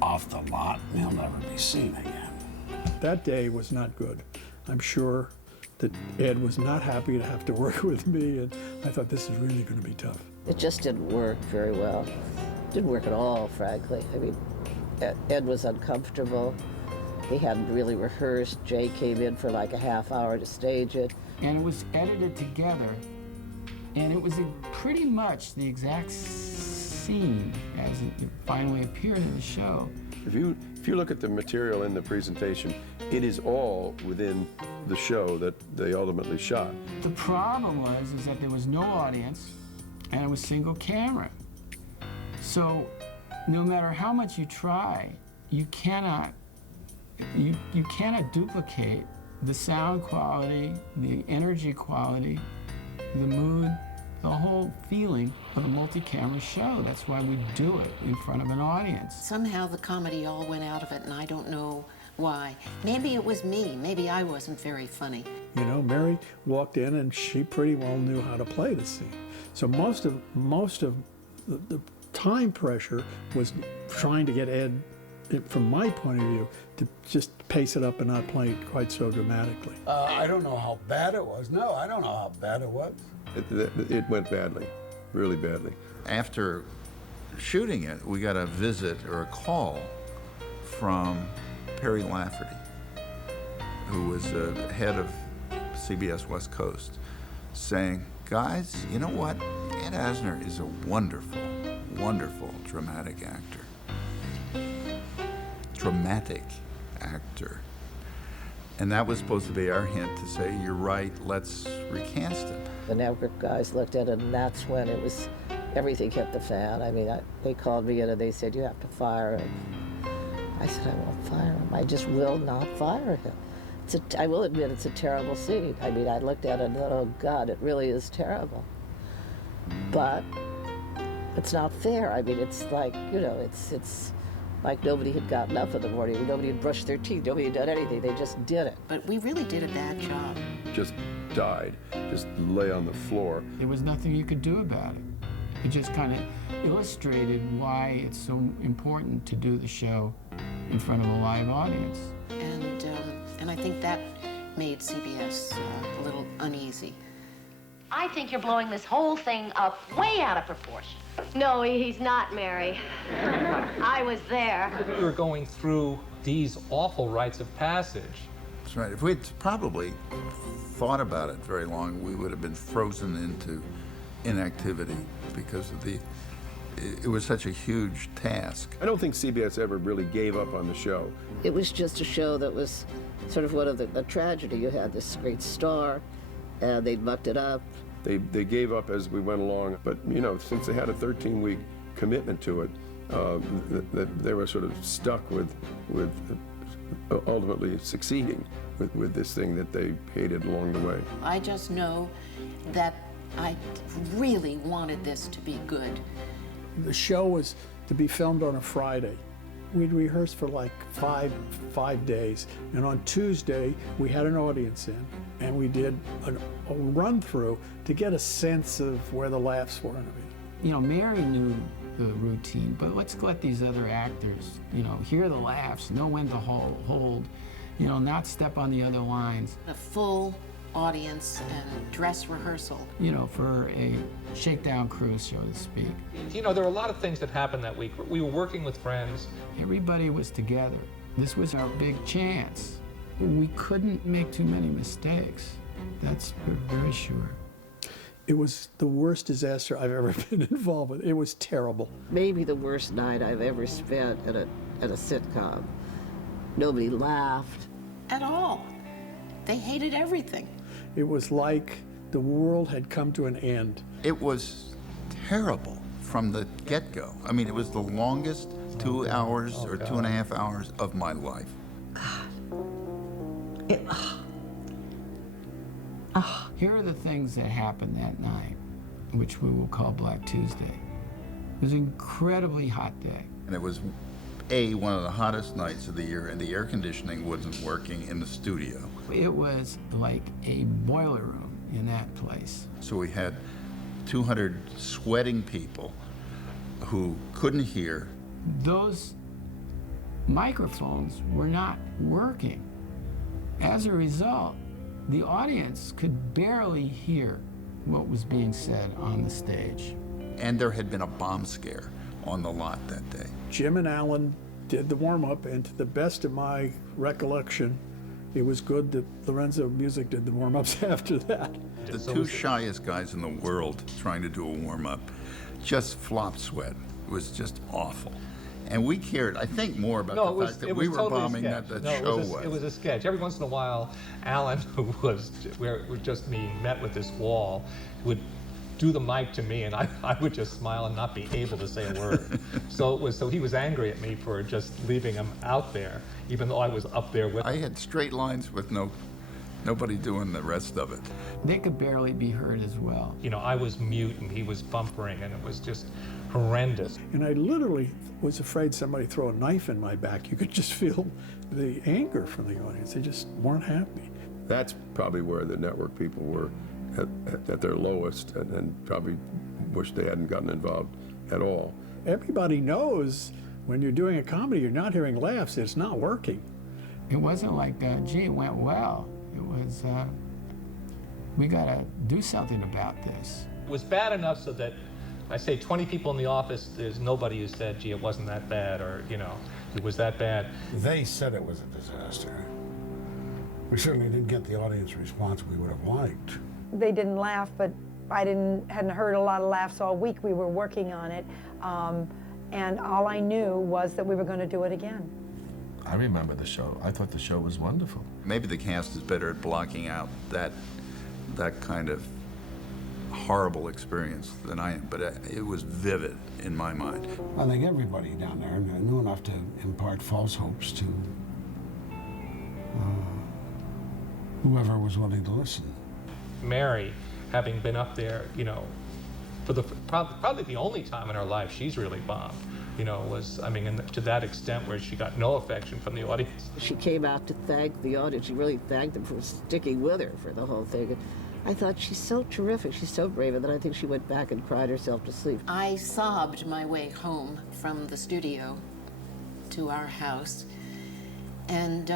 off the lot and he'll never be seen again. That day was not good. I'm sure that Ed was not happy to have to work with me, and I thought this is really going to be tough. It just didn't work very well. Didn't work at all, frankly. I mean, Ed was uncomfortable. He hadn't really rehearsed. Jay came in for like a half hour to stage it. And it was edited together, and it was pretty much the exact scene as it finally appeared in the show. If you look at the material in the presentation, it is all within the show that they ultimately shot. The problem is that there was no audience, and it was single camera. So no matter how much you try, you cannot duplicate the sound quality, the energy quality, the mood, the whole feeling of a multi-camera show. That's why we do it in front of an audience. Somehow the comedy all went out of it, and I don't know why. Maybe it was me. Maybe I wasn't very funny. You know, Mary walked in and she pretty well knew how to play the scene. So most of the time pressure was trying to get Ed, from my point of view, to just pace it up and not play it quite so dramatically. I don't know how bad it was. No, I don't know how bad it was. It went badly, really badly. After shooting it, we got a visit or a call from Perry Lafferty, who was the head of CBS West Coast, saying, guys, you know what? Ed Asner is a wonderful, wonderful dramatic actor. Dramatic actor. And that was supposed to be our hint to say, you're right, let's recast him. The network guys looked at it, and that's when it was, everything hit the fan. I mean, they called me in and they said, you have to fire him. I said, I won't fire him. I just will not fire him. I will admit it's a terrible scene. I mean, I looked at it and thought, oh God, it really is terrible. But it's not fair. I mean, it's like, you know, it's like nobody had gotten up in the morning. Nobody had brushed their teeth. Nobody had done anything. They just did it. But we really did a bad job. Just died, just lay on the floor. There was nothing you could do about it. It just kind of illustrated why it's so important to do the show in front of a live audience. And I think that made CBS a little uneasy. I think you're blowing this whole thing up way out of proportion. No, he's not, Mary. I was there. We were going through these awful rites of passage. That's right. If we'd probably thought about it very long, we would have been frozen into inactivity because of it was such a huge task. I don't think CBS ever really gave up on the show. It was just a show that was sort of one of a tragedy. You had this great star, and they'd mucked it up. They gave up as we went along, but you know, since they had a 13-week commitment to it, that they were sort of stuck with ultimately succeeding with this thing that they hated along the way. I just know that I really wanted this to be good. The show was to be filmed on a Friday. We'd rehearsed for like five days, and on Tuesday we had an audience in, and we did a run-through to get a sense of where the laughs were and everything. You know, Mary knew the routine, but let's let these other actors, you know, hear the laughs, know when to hold, you know, not step on the other lines. A full audience and dress rehearsal. You know, for a shakedown cruise, so to speak. You know, there were a lot of things that happened that week. We were working with friends. Everybody was together. This was our big chance. We couldn't make too many mistakes. That's for very sure. It was the worst disaster I've ever been involved with. It was terrible. Maybe the worst night I've ever spent at a sitcom. Nobody laughed. At all. They hated everything. It was like the world had come to an end. It was terrible from the get-go. I mean, it was the longest 2 hours or 2.5 hours of my life. Here are the things that happened that night, which we will call Black Tuesday. It was an incredibly hot day. And it was, one of the hottest nights of the year, and the air conditioning wasn't working in the studio. It was like a boiler room in that place. So we had 200 sweating people who couldn't hear. Those microphones were not working. As a result, the audience could barely hear what was being said on the stage. And there had been a bomb scare on the lot that day. Jim and Alan did the warm-up, and to the best of my recollection, it was good that Lorenzo Music did the warm-ups after that. The two shyest guys in the world trying to do a warm-up just flopped sweat. It was just awful. And we cared, I think, more about the fact that we were bombing than the show was. It was a sketch. Every once in a while, Alan, who was just being met with this wall, would do the mic to me, and I would just smile and not be able to say a word. So he was angry at me for just leaving him out there, even though I was up there with him. I had straight lines with nobody doing the rest of it. They could barely be heard as well. You know, I was mute and he was bumpering, and it was just horrendous. And I literally was afraid somebody throw a knife in my back. You could just feel the anger from the audience. They just weren't happy. That's probably where the network people were at their lowest, and probably wish they hadn't gotten involved at all. Everybody knows when you're doing a comedy, you're not hearing laughs, it's not working. It wasn't like, gee, it went well. It was, we gotta do something about this. It was bad enough so that I say 20 people in the office, there's nobody who said, gee, it wasn't that bad, or, you know, it was that bad. They said it was a disaster. We certainly didn't get the audience response we would have liked. They didn't laugh, but I hadn't heard a lot of laughs all week. We were working on it, and all I knew was that we were going to do it again. I remember the show. I thought the show was wonderful. Maybe the cast is better at blocking out that kind of horrible experience than I am, but it was vivid in my mind. I think everybody down there knew enough to impart false hopes to whoever was willing to listen. Mary, having been up there, you know, for the probably the only time in her life she's really bombed, you know, was, I mean, to that extent where she got no affection from the audience. She came out to thank the audience. She really thanked them for sticking with her for the whole thing. And I thought, she's so terrific, she's so brave, and then I think she went back and cried herself to sleep. I sobbed my way home from the studio to our house, and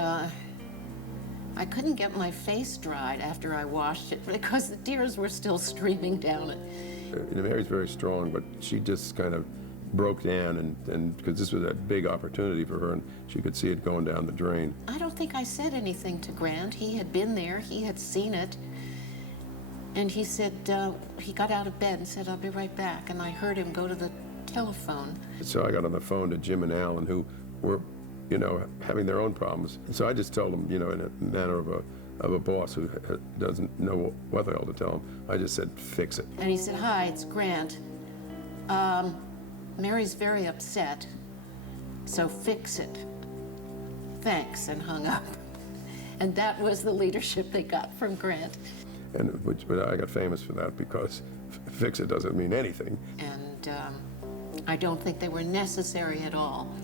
I couldn't get my face dried after I washed it because the tears were still streaming down it. You know, Mary's very strong, but she just kind of broke down, and because this was a big opportunity for her, and she could see it going down the drain. I don't think I said anything to Grant. He had been there, he had seen it, and he said, he got out of bed and said, I'll be right back, and I heard him go to the telephone. So I got on the phone to Jim and Alan, who were, you know, having their own problems. And so I just told them, you know, in a manner of a boss who doesn't know what the hell to tell him, I just said, fix it. And he said, hi, it's Grant. Mary's very upset, so fix it. Thanks, and hung up. And that was the leadership they got from Grant. But I got famous for that because fix it doesn't mean anything. And I don't think they were necessary at all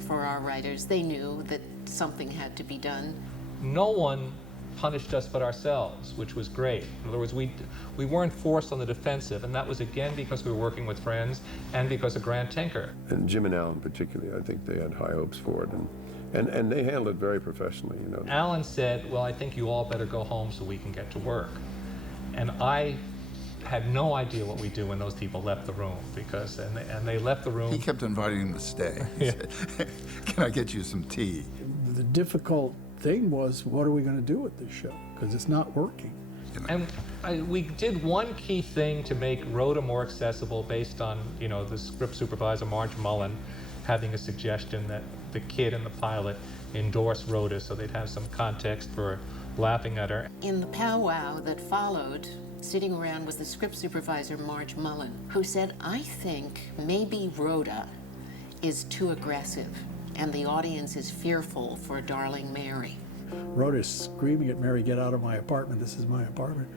for our writers. They knew that something had to be done. No one punished us but ourselves, which was great. In other words, we weren't forced on the defensive, and that was again because we were working with friends and because of Grant Tinker. And Jim and Alan particularly, I think they had high hopes for it, and they handled it very professionally, you know. Alan said, well, I think you all better go home so we can get to work. And I had no idea what we'd do when those people left the room, because, and they left the room. He kept inviting them to stay. He said, can I get you some tea? The difficult thing was, what are we going to do with this show? Because it's not working. And we did one key thing to make Rhoda more accessible based on, you know, the script supervisor, Marge Mullen, having a suggestion that the kid in the pilot endorse Rhoda so they'd have some context for laughing at her. In the powwow that followed, sitting around was the script supervisor, Marge Mullen, who said, I think maybe Rhoda is too aggressive and the audience is fearful for darling Mary. Rhoda's screaming at Mary, get out of my apartment, this is my apartment.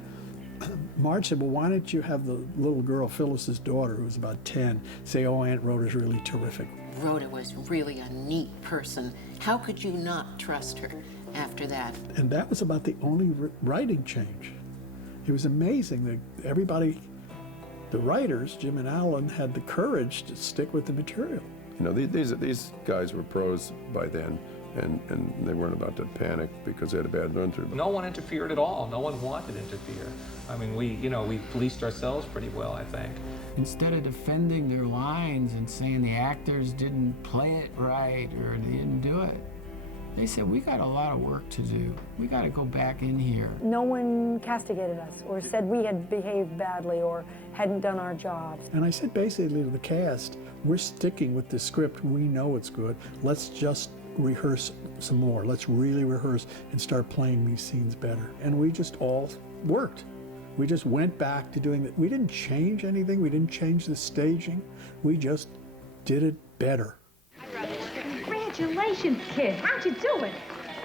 Marge said, well, why don't you have the little girl, Phyllis's daughter, who was about 10, say, oh, Aunt Rhoda's really terrific. Rhoda was really a neat person. How could you not trust her after that? And that was about the only writing change. It was amazing that everybody, the writers, Jim and Alan, had the courage to stick with the material. You know, these guys were pros by then, and they weren't about to panic because they had a bad run-through. No one interfered at all. No one wanted to interfere. I mean, we policed ourselves pretty well, I think. Instead of defending their lines and saying the actors didn't play it right or they didn't do it, they said, we got a lot of work to do. We got to go back in here. No one castigated us or said we had behaved badly or hadn't done our jobs. And I said basically to the cast, we're sticking with the script. We know it's good. Let's just rehearse some more. Let's really rehearse and start playing these scenes better. And we just all worked. We just went back to doing that. We didn't change anything. We didn't change the staging. We just did it better. Congratulations, kid. How'd you do it?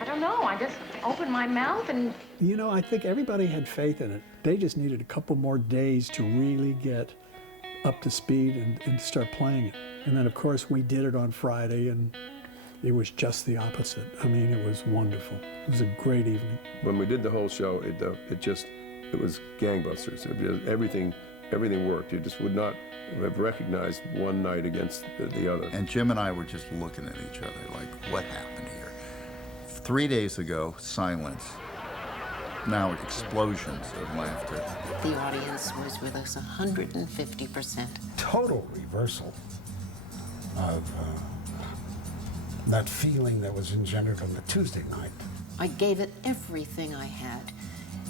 I don't know. I just opened my mouth and... You know, I think everybody had faith in it. They just needed a couple more days to really get up to speed and start playing it. And then, of course, we did it on Friday, and it was just the opposite. I mean, it was wonderful. It was a great evening. When we did the whole show, it was gangbusters. Everything worked. You just would not have recognized one night against the other. And Jim and I were just looking at each other like, what happened here? 3 days ago, silence. Now explosions of laughter. The audience was with us 150%. Total reversal of that feeling that was engendered on the Tuesday night. I gave it everything I had,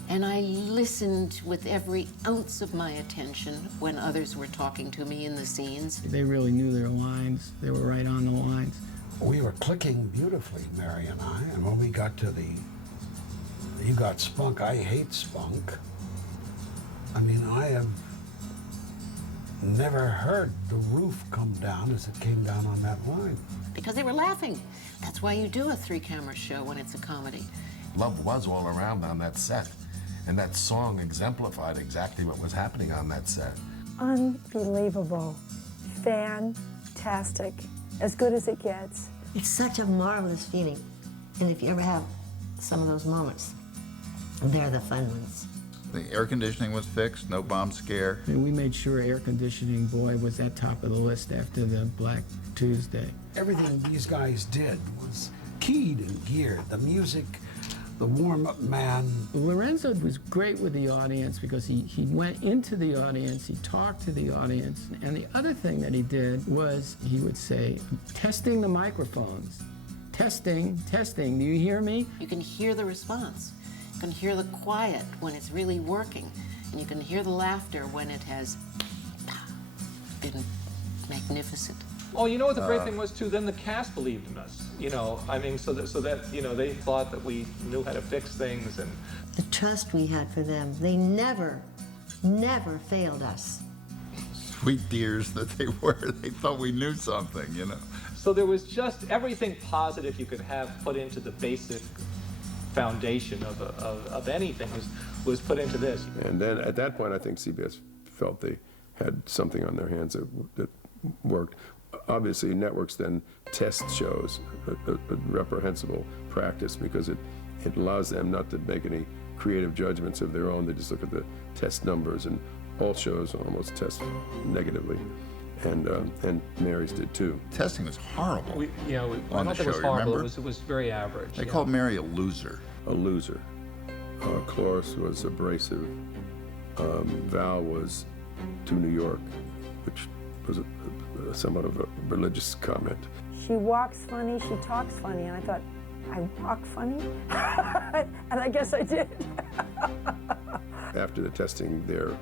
and I listened with every ounce of my attention when others were talking to me in the scenes. They really knew their lines. They were right on the lines. We were clicking beautifully, Mary and I, and when we got to the you got spunk, I hate spunk. I mean, I have never heard the roof come down as it came down on that line. Because they were laughing. That's why you do a 3-camera show when it's a comedy. Love was all around on that set, and that song exemplified exactly what was happening on that set. Unbelievable. Fantastic. As good as it gets. It's such a marvelous feeling. And if you ever have some of those moments, they're the fun ones. The air conditioning was fixed, no bomb scare. And we made sure air conditioning, boy, was at top of the list after the Black Tuesday. Everything these guys did was keyed and geared. The music, the warm-up man. Lorenzo was great with the audience because he went into the audience, he talked to the audience, and the other thing that he did was he would say, testing the microphones. Testing, testing, do you hear me? You can hear the response. You can hear the quiet when it's really working, and you can hear the laughter when it has been magnificent. Oh, you know what the great thing was too? Then the cast believed in us. You know, I mean, so that you know, they thought that we knew how to fix things, and the trust we had for them. They never failed us. sweet dears that they were. They thought we knew something, you know. So there was just everything positive you could have put into the basic foundation of anything was put into this. And then at that point, I think CBS felt they had something on their hands that worked. Obviously, networks then test shows, a reprehensible practice, because it allows them not to make any creative judgments of their own. They just look at the test numbers, and all shows almost test negatively. And Mary's did too. Testing was horrible. I don't on the think it was show, horrible. remember? It was very average. They called Mary a loser. A loser. Cloris was abrasive. Val was to New York, which was somewhat of a religious comment. She walks funny, she talks funny, and I thought, I walk funny? And I guess I did. After the testing, their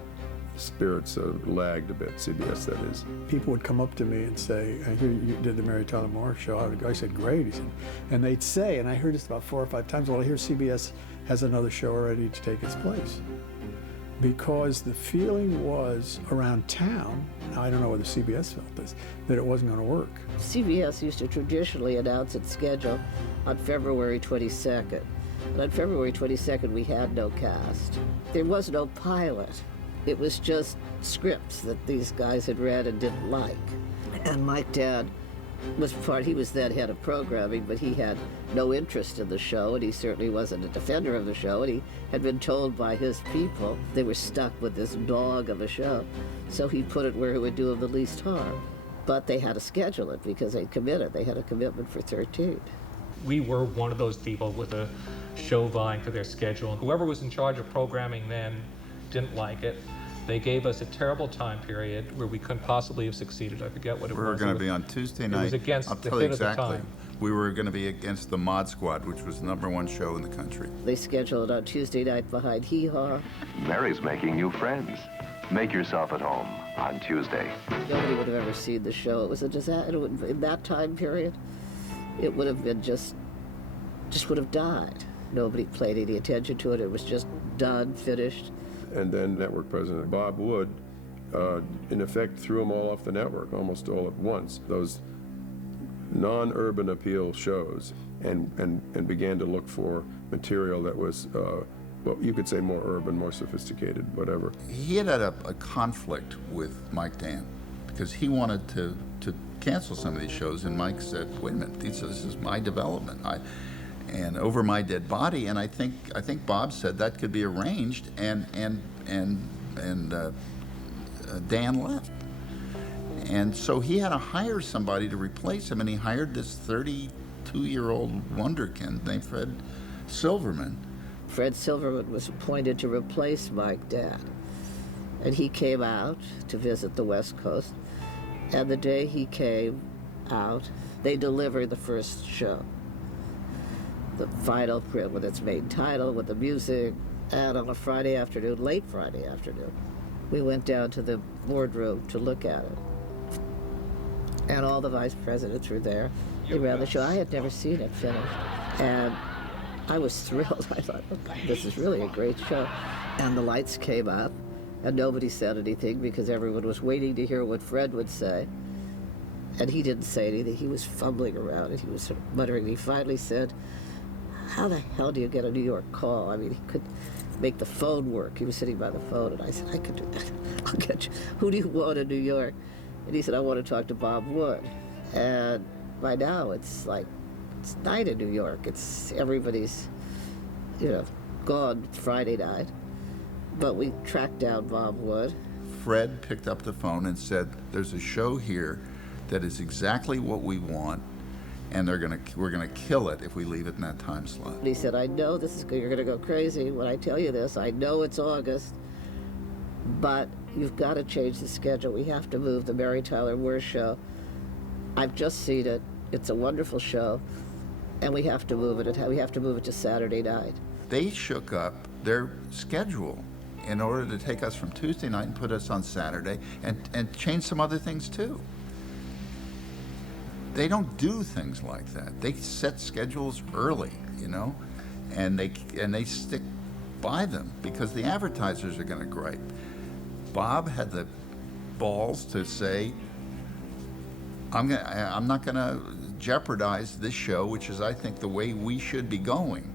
spirits lagged a bit, CBS that is. People would come up to me and say, I hear you did the Mary Tyler Moore show. I said, great. He said, and they'd say, and I heard this about 4 or 5 times, well, I hear CBS has another show already to take its place. Because the feeling was around town, now I don't know whether CBS felt this, that it wasn't going to work. CBS used to traditionally announce its schedule on February 22nd. And on February 22nd, we had no cast. There was no pilot. It was just scripts that these guys had read and didn't like. And Mike Dad he was then head of programming, but he had no interest in the show, and he certainly wasn't a defender of the show, and he had been told by his people they were stuck with this dog of a show. So he put it where it would do them the least harm. But they had to schedule it because they'd committed. They had a commitment for 13. We were one of those people with a show vying for their schedule, and whoever was in charge of programming then didn't like it. They gave us a terrible time period where we couldn't possibly have succeeded. I forget what it was. We were going to be on Tuesday night. It was against I'll the tell you hit of the exactly. time. We were going to be against the Mod Squad, which was the #1 show in the country. They scheduled it on Tuesday night behind Hee Haw. Mary's making new friends. Make yourself at home on Tuesday. Nobody would have ever seen the show. It was a disaster. In that time period, it would have been just would have died. Nobody paid any attention to it. It was just done, finished. And then network president Bob Wood, in effect, threw them all off the network, almost all at once. Those non-urban appeal shows, and began to look for material that was, well, you could say more urban, more sophisticated, whatever. He had a conflict with Mike Dan because he wanted to cancel some of these shows, and Mike said, wait a minute, this is my development. And Over My Dead Body, and I think Bob said that could be arranged, and Dan left. And so he had to hire somebody to replace him, and he hired this 32-year-old wonderkind named Fred Silverman. Fred Silverman was appointed to replace Mike Dad. And he came out to visit the West Coast, and the day he came out, they delivered the first show. The final print with its main title, with the music, and on a Friday afternoon, late Friday afternoon, we went down to the boardroom to look at it. And all the vice presidents were there. They ran the show. I had never seen it finished. And I was thrilled. I thought, this is really a great show. And the lights came up, and nobody said anything because everyone was waiting to hear what Fred would say. And he didn't say anything. He was fumbling around, and he was sort of muttering. He finally said, how the hell do you get a New York call? I mean, he could make the phone work. He was sitting by the phone, and I said, I could do that. I'll get you. Who do you want in New York? And he said, I want to talk to Bob Wood. And by now, it's like, it's night in New York. It's everybody's, gone Friday night. But we tracked down Bob Wood. Fred picked up the phone and said, there's a show here that is exactly what we want, and we're gonna kill it if we leave it in that time slot. And he said, I know you're gonna go crazy when I tell you this. I know it's August, but you've got to change the schedule. We have to move the Mary Tyler Moore show. I've just seen it. It's a wonderful show, and we have to move it. We have to move it to Saturday night. They shook up their schedule in order to take us from Tuesday night and put us on Saturday, and change some other things too. They don't do things like that. They set schedules early, and they stick by them because the advertisers are going to gripe. Bob had the balls to say, I'm not going to jeopardize this show, which is, I think, the way we should be going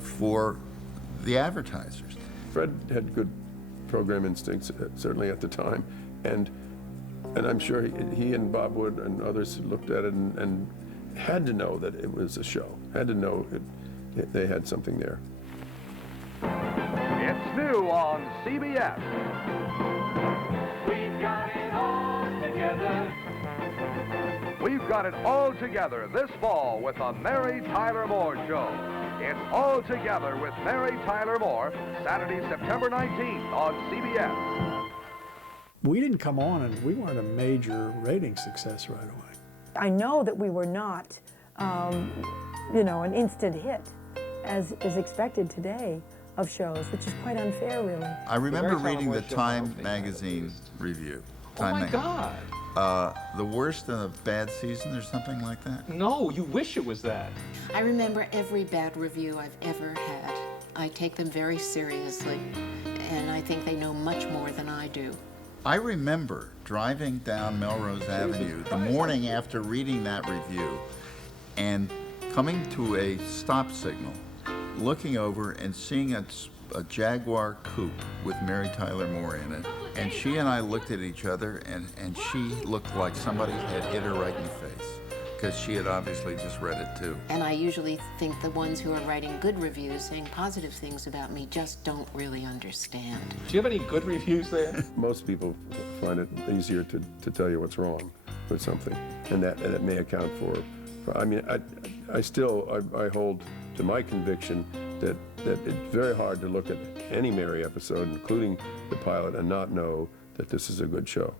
for the advertisers. Fred had good program instincts, certainly at the time, and I'm sure he and Bob Wood and others looked at it and had to know that it was a show, had to know they had something there. It's new on CBS. We've got it all together. We've got it all together this fall with the Mary Tyler Moore Show. It's All Together with Mary Tyler Moore, Saturday, September 19th on CBS. We didn't come on and we weren't a major rating success right away. I know that we were not, you know, an instant hit, as is expected today of shows, which is quite unfair, really. I remember reading the Time magazine review. Oh my God. The worst in a bad season or something like that? No, you wish it was that. I remember every bad review I've ever had. I take them very seriously, and I think they know much more than I do. I remember driving down Melrose Avenue the morning after reading that review and coming to a stop signal, looking over and seeing a Jaguar coupe with Mary Tyler Moore in it. And she and I looked at each other, and she looked like somebody had hit her right in the face, because she had obviously just read it too. And I usually think the ones who are writing good reviews, saying positive things about me, just don't really understand. Do you have any good reviews there? Most people find it easier to tell you what's wrong with something, and that may account for I mean, I still hold to my conviction that it's very hard to look at any Mary episode, including the pilot, and not know that this is a good show.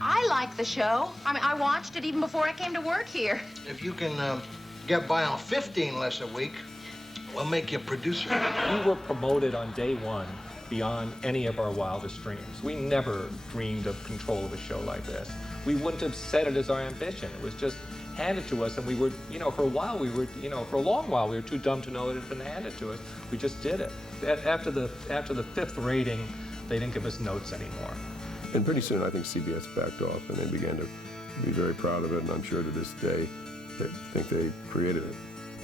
I like the show. I mean, I watched it even before I came to work here. If you can get by on 15 less a week, we'll make you a producer. We were promoted on day one beyond any of our wildest dreams. We never dreamed of control of a show like this. We wouldn't have set it as our ambition. It was just handed to us, and we were, you know, for a while we were, you know, for a long while we were too dumb to know it had been handed to us. We just did it. After the fifth rating, they didn't give us notes anymore. And pretty soon I think CBS backed off, and they began to be very proud of it, and I'm sure to this day they think they created it.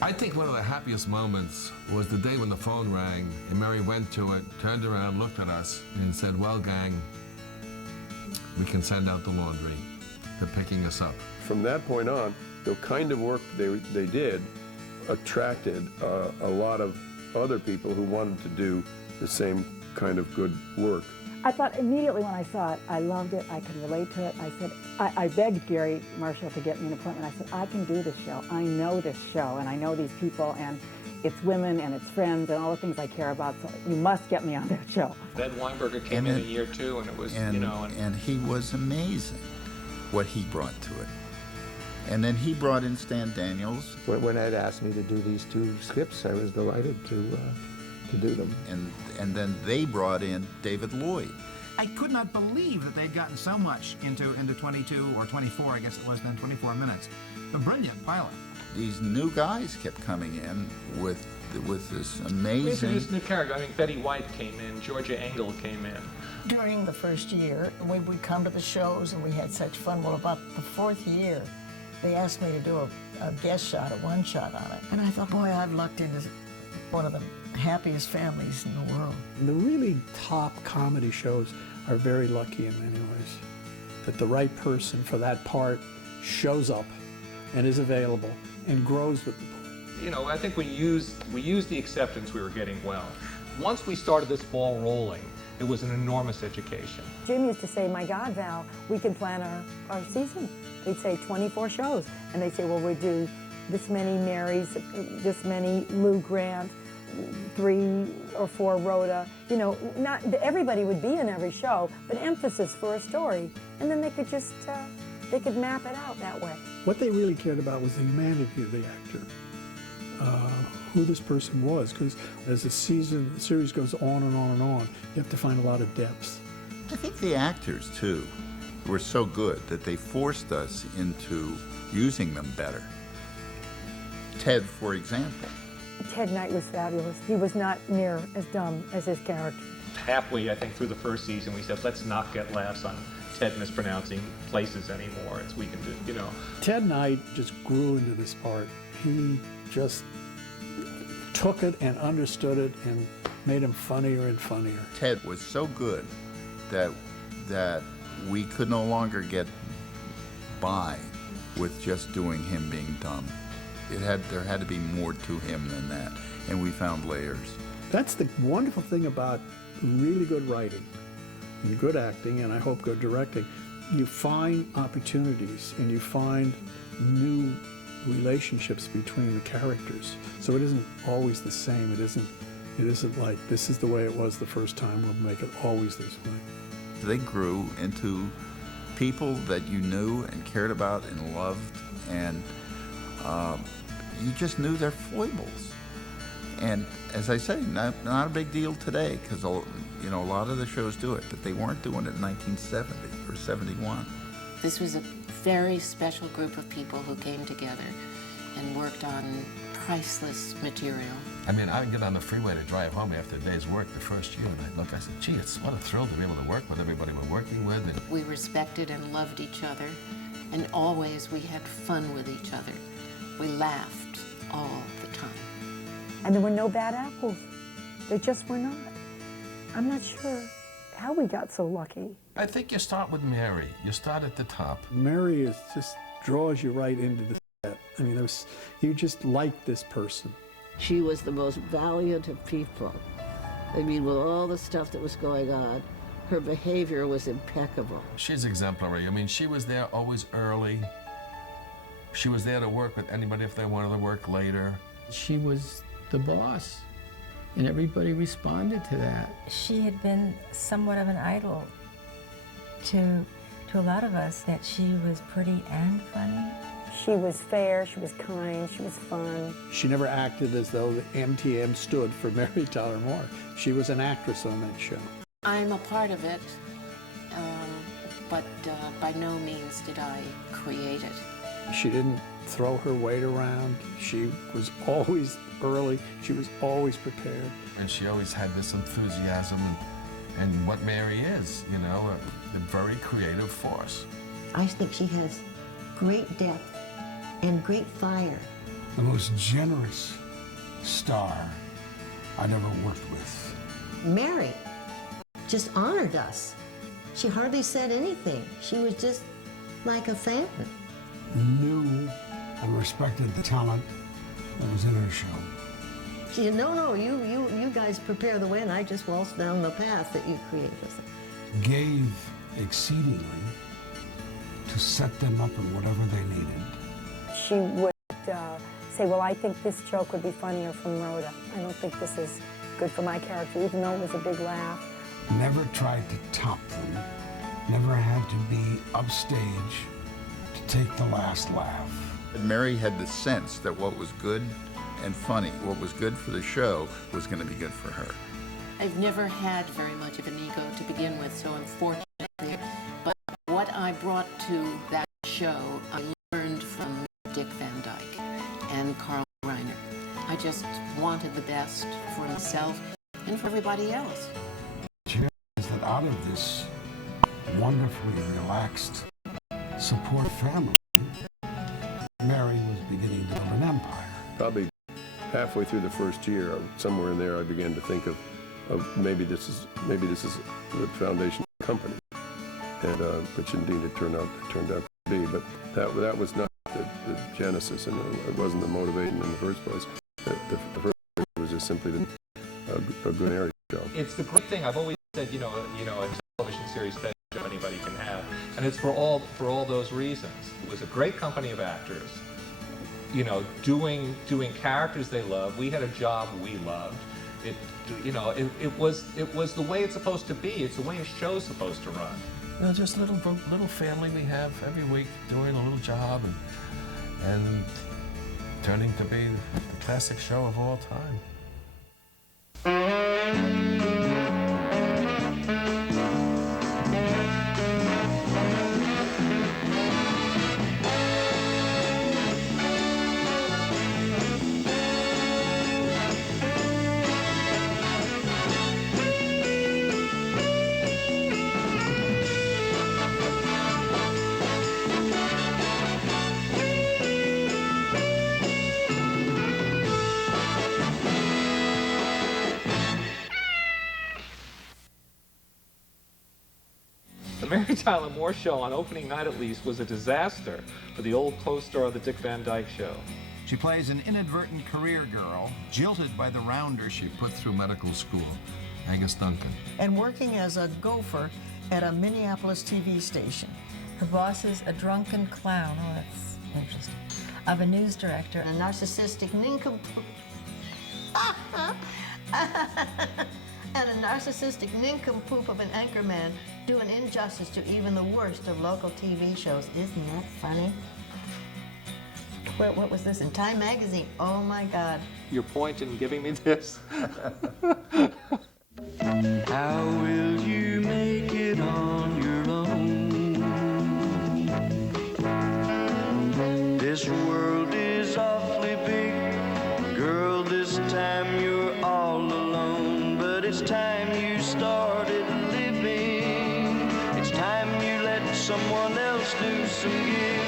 I think one of the happiest moments was the day when the phone rang and Mary went to it, turned around, looked at us, and said, "Well, gang, we can send out the laundry. They're picking us up." From that point on, the kind of work they did attracted a lot of other people who wanted to do the same kind of good work. I thought immediately when I saw it, I loved it, I could relate to it. I said, I begged Gary Marshall to get me an appointment. I said, I can do this show. I know this show, and I know these people, and it's women, and it's friends, and all the things I care about, so you must get me on that show. Ed Weinberger came in a year too, and it was, you know. And he was amazing, what he brought to it. And then he brought in Stan Daniels. When Ed asked me to do these two scripts, I was delighted to do them. And then they brought in David Lloyd. I could not believe that they'd gotten so much into 22 or 24, I guess it was then, 24 minutes. A brilliant pilot. These new guys kept coming in with this amazing... We introduced new characters. I mean, Betty White came in, Georgia Engel came in. During the first year, we would come to the shows and we had such fun. Well, about the fourth year, they asked me to do a guest shot, a one-shot on it. And I thought, boy, I've lucked into one of the happiest families in the world. And the really top comedy shows are very lucky in many ways, that the right person for that part shows up and is available and grows with the part. You know, I think we used the acceptance we were getting well. Once we started this ball rolling, it was an enormous education. Jim used to say, my God, Val, we can plan our season. They'd say 24 shows. And they'd say, well, we'll do this many Marys, this many Lou Grant, 3 or 4 Rhoda. You know, not everybody would be in every show, but emphasis for a story. And then they could just, they could map it out that way. What they really cared about was the humanity of the actor, who this person was, because as the series goes on and on and on, you have to find a lot of depth. I think the actors, too, were so good that they forced us into using them better. Ted, for example. Ted Knight was fabulous. He was not near as dumb as his character. halfway, I think, through the first season, we said, let's not get laughs on Ted mispronouncing places anymore. We can do, you know. Ted Knight just grew into this part. He just took it and understood it and made him funnier and funnier. Ted was so good that we could no longer get by with just doing him being dumb. There had to be more to him than that, and we found layers. That's the wonderful thing about really good writing and good acting, and I hope good directing. You find opportunities and you find new relationships between the characters. So it isn't always the same. It isn't like this is the way it was the first time, we'll make it always this way. They grew into people that you knew and cared about and loved, and you just knew their foibles. And as I say, not a big deal today, because you know, a lot of the shows do it, but they weren't doing it in 1970 or 71. This was a very special group of people who came together and worked on priceless material. I mean, I would get on the freeway to drive home after a day's work the first year, and I'd look, I said, gee, it's what a thrill to be able to work with everybody we're working with. And we respected and loved each other, and always we had fun with each other. We laughed all the time. And there were no bad apples. There just were not. I'm not sure how we got so lucky. I think you start with Mary. You start at the top. Mary just draws you right into the set. I mean, you just like this person. She was the most valiant of people. I mean, with all the stuff that was going on, her behavior was impeccable. She's exemplary. I mean, she was there always early. She was there to work with anybody if they wanted to work later. She was the boss, and everybody responded to that. She had been somewhat of an idol to a lot of us, that she was pretty and funny. She was fair, she was kind, she was fun. She never acted as though the MTM stood for Mary Tyler Moore. She was an actress on that show. I'm a part of it, but by no means did I create it. She didn't throw her weight around. She was always early. She was always prepared. And she always had this enthusiasm and what Mary is, you know, a very creative force. I think she has great depth and great fire. The most generous star I'd ever worked with. Mary just honored us. She hardly said anything. She was just like a fountain. Knew and respected the talent that was in her show. She said, no, you guys prepare the way, and I just waltz down the path that you created. Gave exceedingly to set them up in whatever they needed. She would say, well, I think this joke would be funnier from Rhoda. I don't think this is good for my character, even though it was a big laugh. Never tried to top them. Never had to be upstage to take the last laugh. Mary had the sense that what was good and funny, what was good for the show, was going to be good for her. I've never had very much of an ego to begin with, so unfortunately, but what I brought to that show, I learned from Dick Van Dyke and Carl Reiner. I just wanted the best for myself and for everybody else. Is that out of this wonderfully relaxed support family, Mary was beginning to build an empire. Probably halfway through the first year, somewhere in there, I began to think of maybe this is the foundation of the company, and which indeed it turned out to be. But that was not the genesis, and it wasn't the motivation in the first place. The first was just simply a good area show. It's the great thing I've always said. You know, a television series that anybody can have, and it's for all those reasons. It was a great company of actors. You know, doing characters they love. We had a job we loved. It was the way it's supposed to be. It's the way a show's supposed to run. You know, just a little family we have every week doing a little job and turning to be the classic show of all time. Mary Tyler Moore Show, on opening night at least, was a disaster for the old co-star of the Dick Van Dyke Show. She plays an inadvertent career girl, jilted by the rounder she put through medical school, Angus Duncan. And working as a gopher at a Minneapolis TV station. Her boss is a drunken clown. Oh, that's interesting. Of a news director. A narcissistic nincompoop. And a narcissistic nincompoop of an anchorman doing injustice to even the worst of local TV shows. Isn't that funny? What was this, in Time Magazine? Oh my God. Your point in giving me this? How will you make it on your own? This world is awfully big. Girl, this time you're all alone. But it's time you started living. It's time you let someone else do some giving.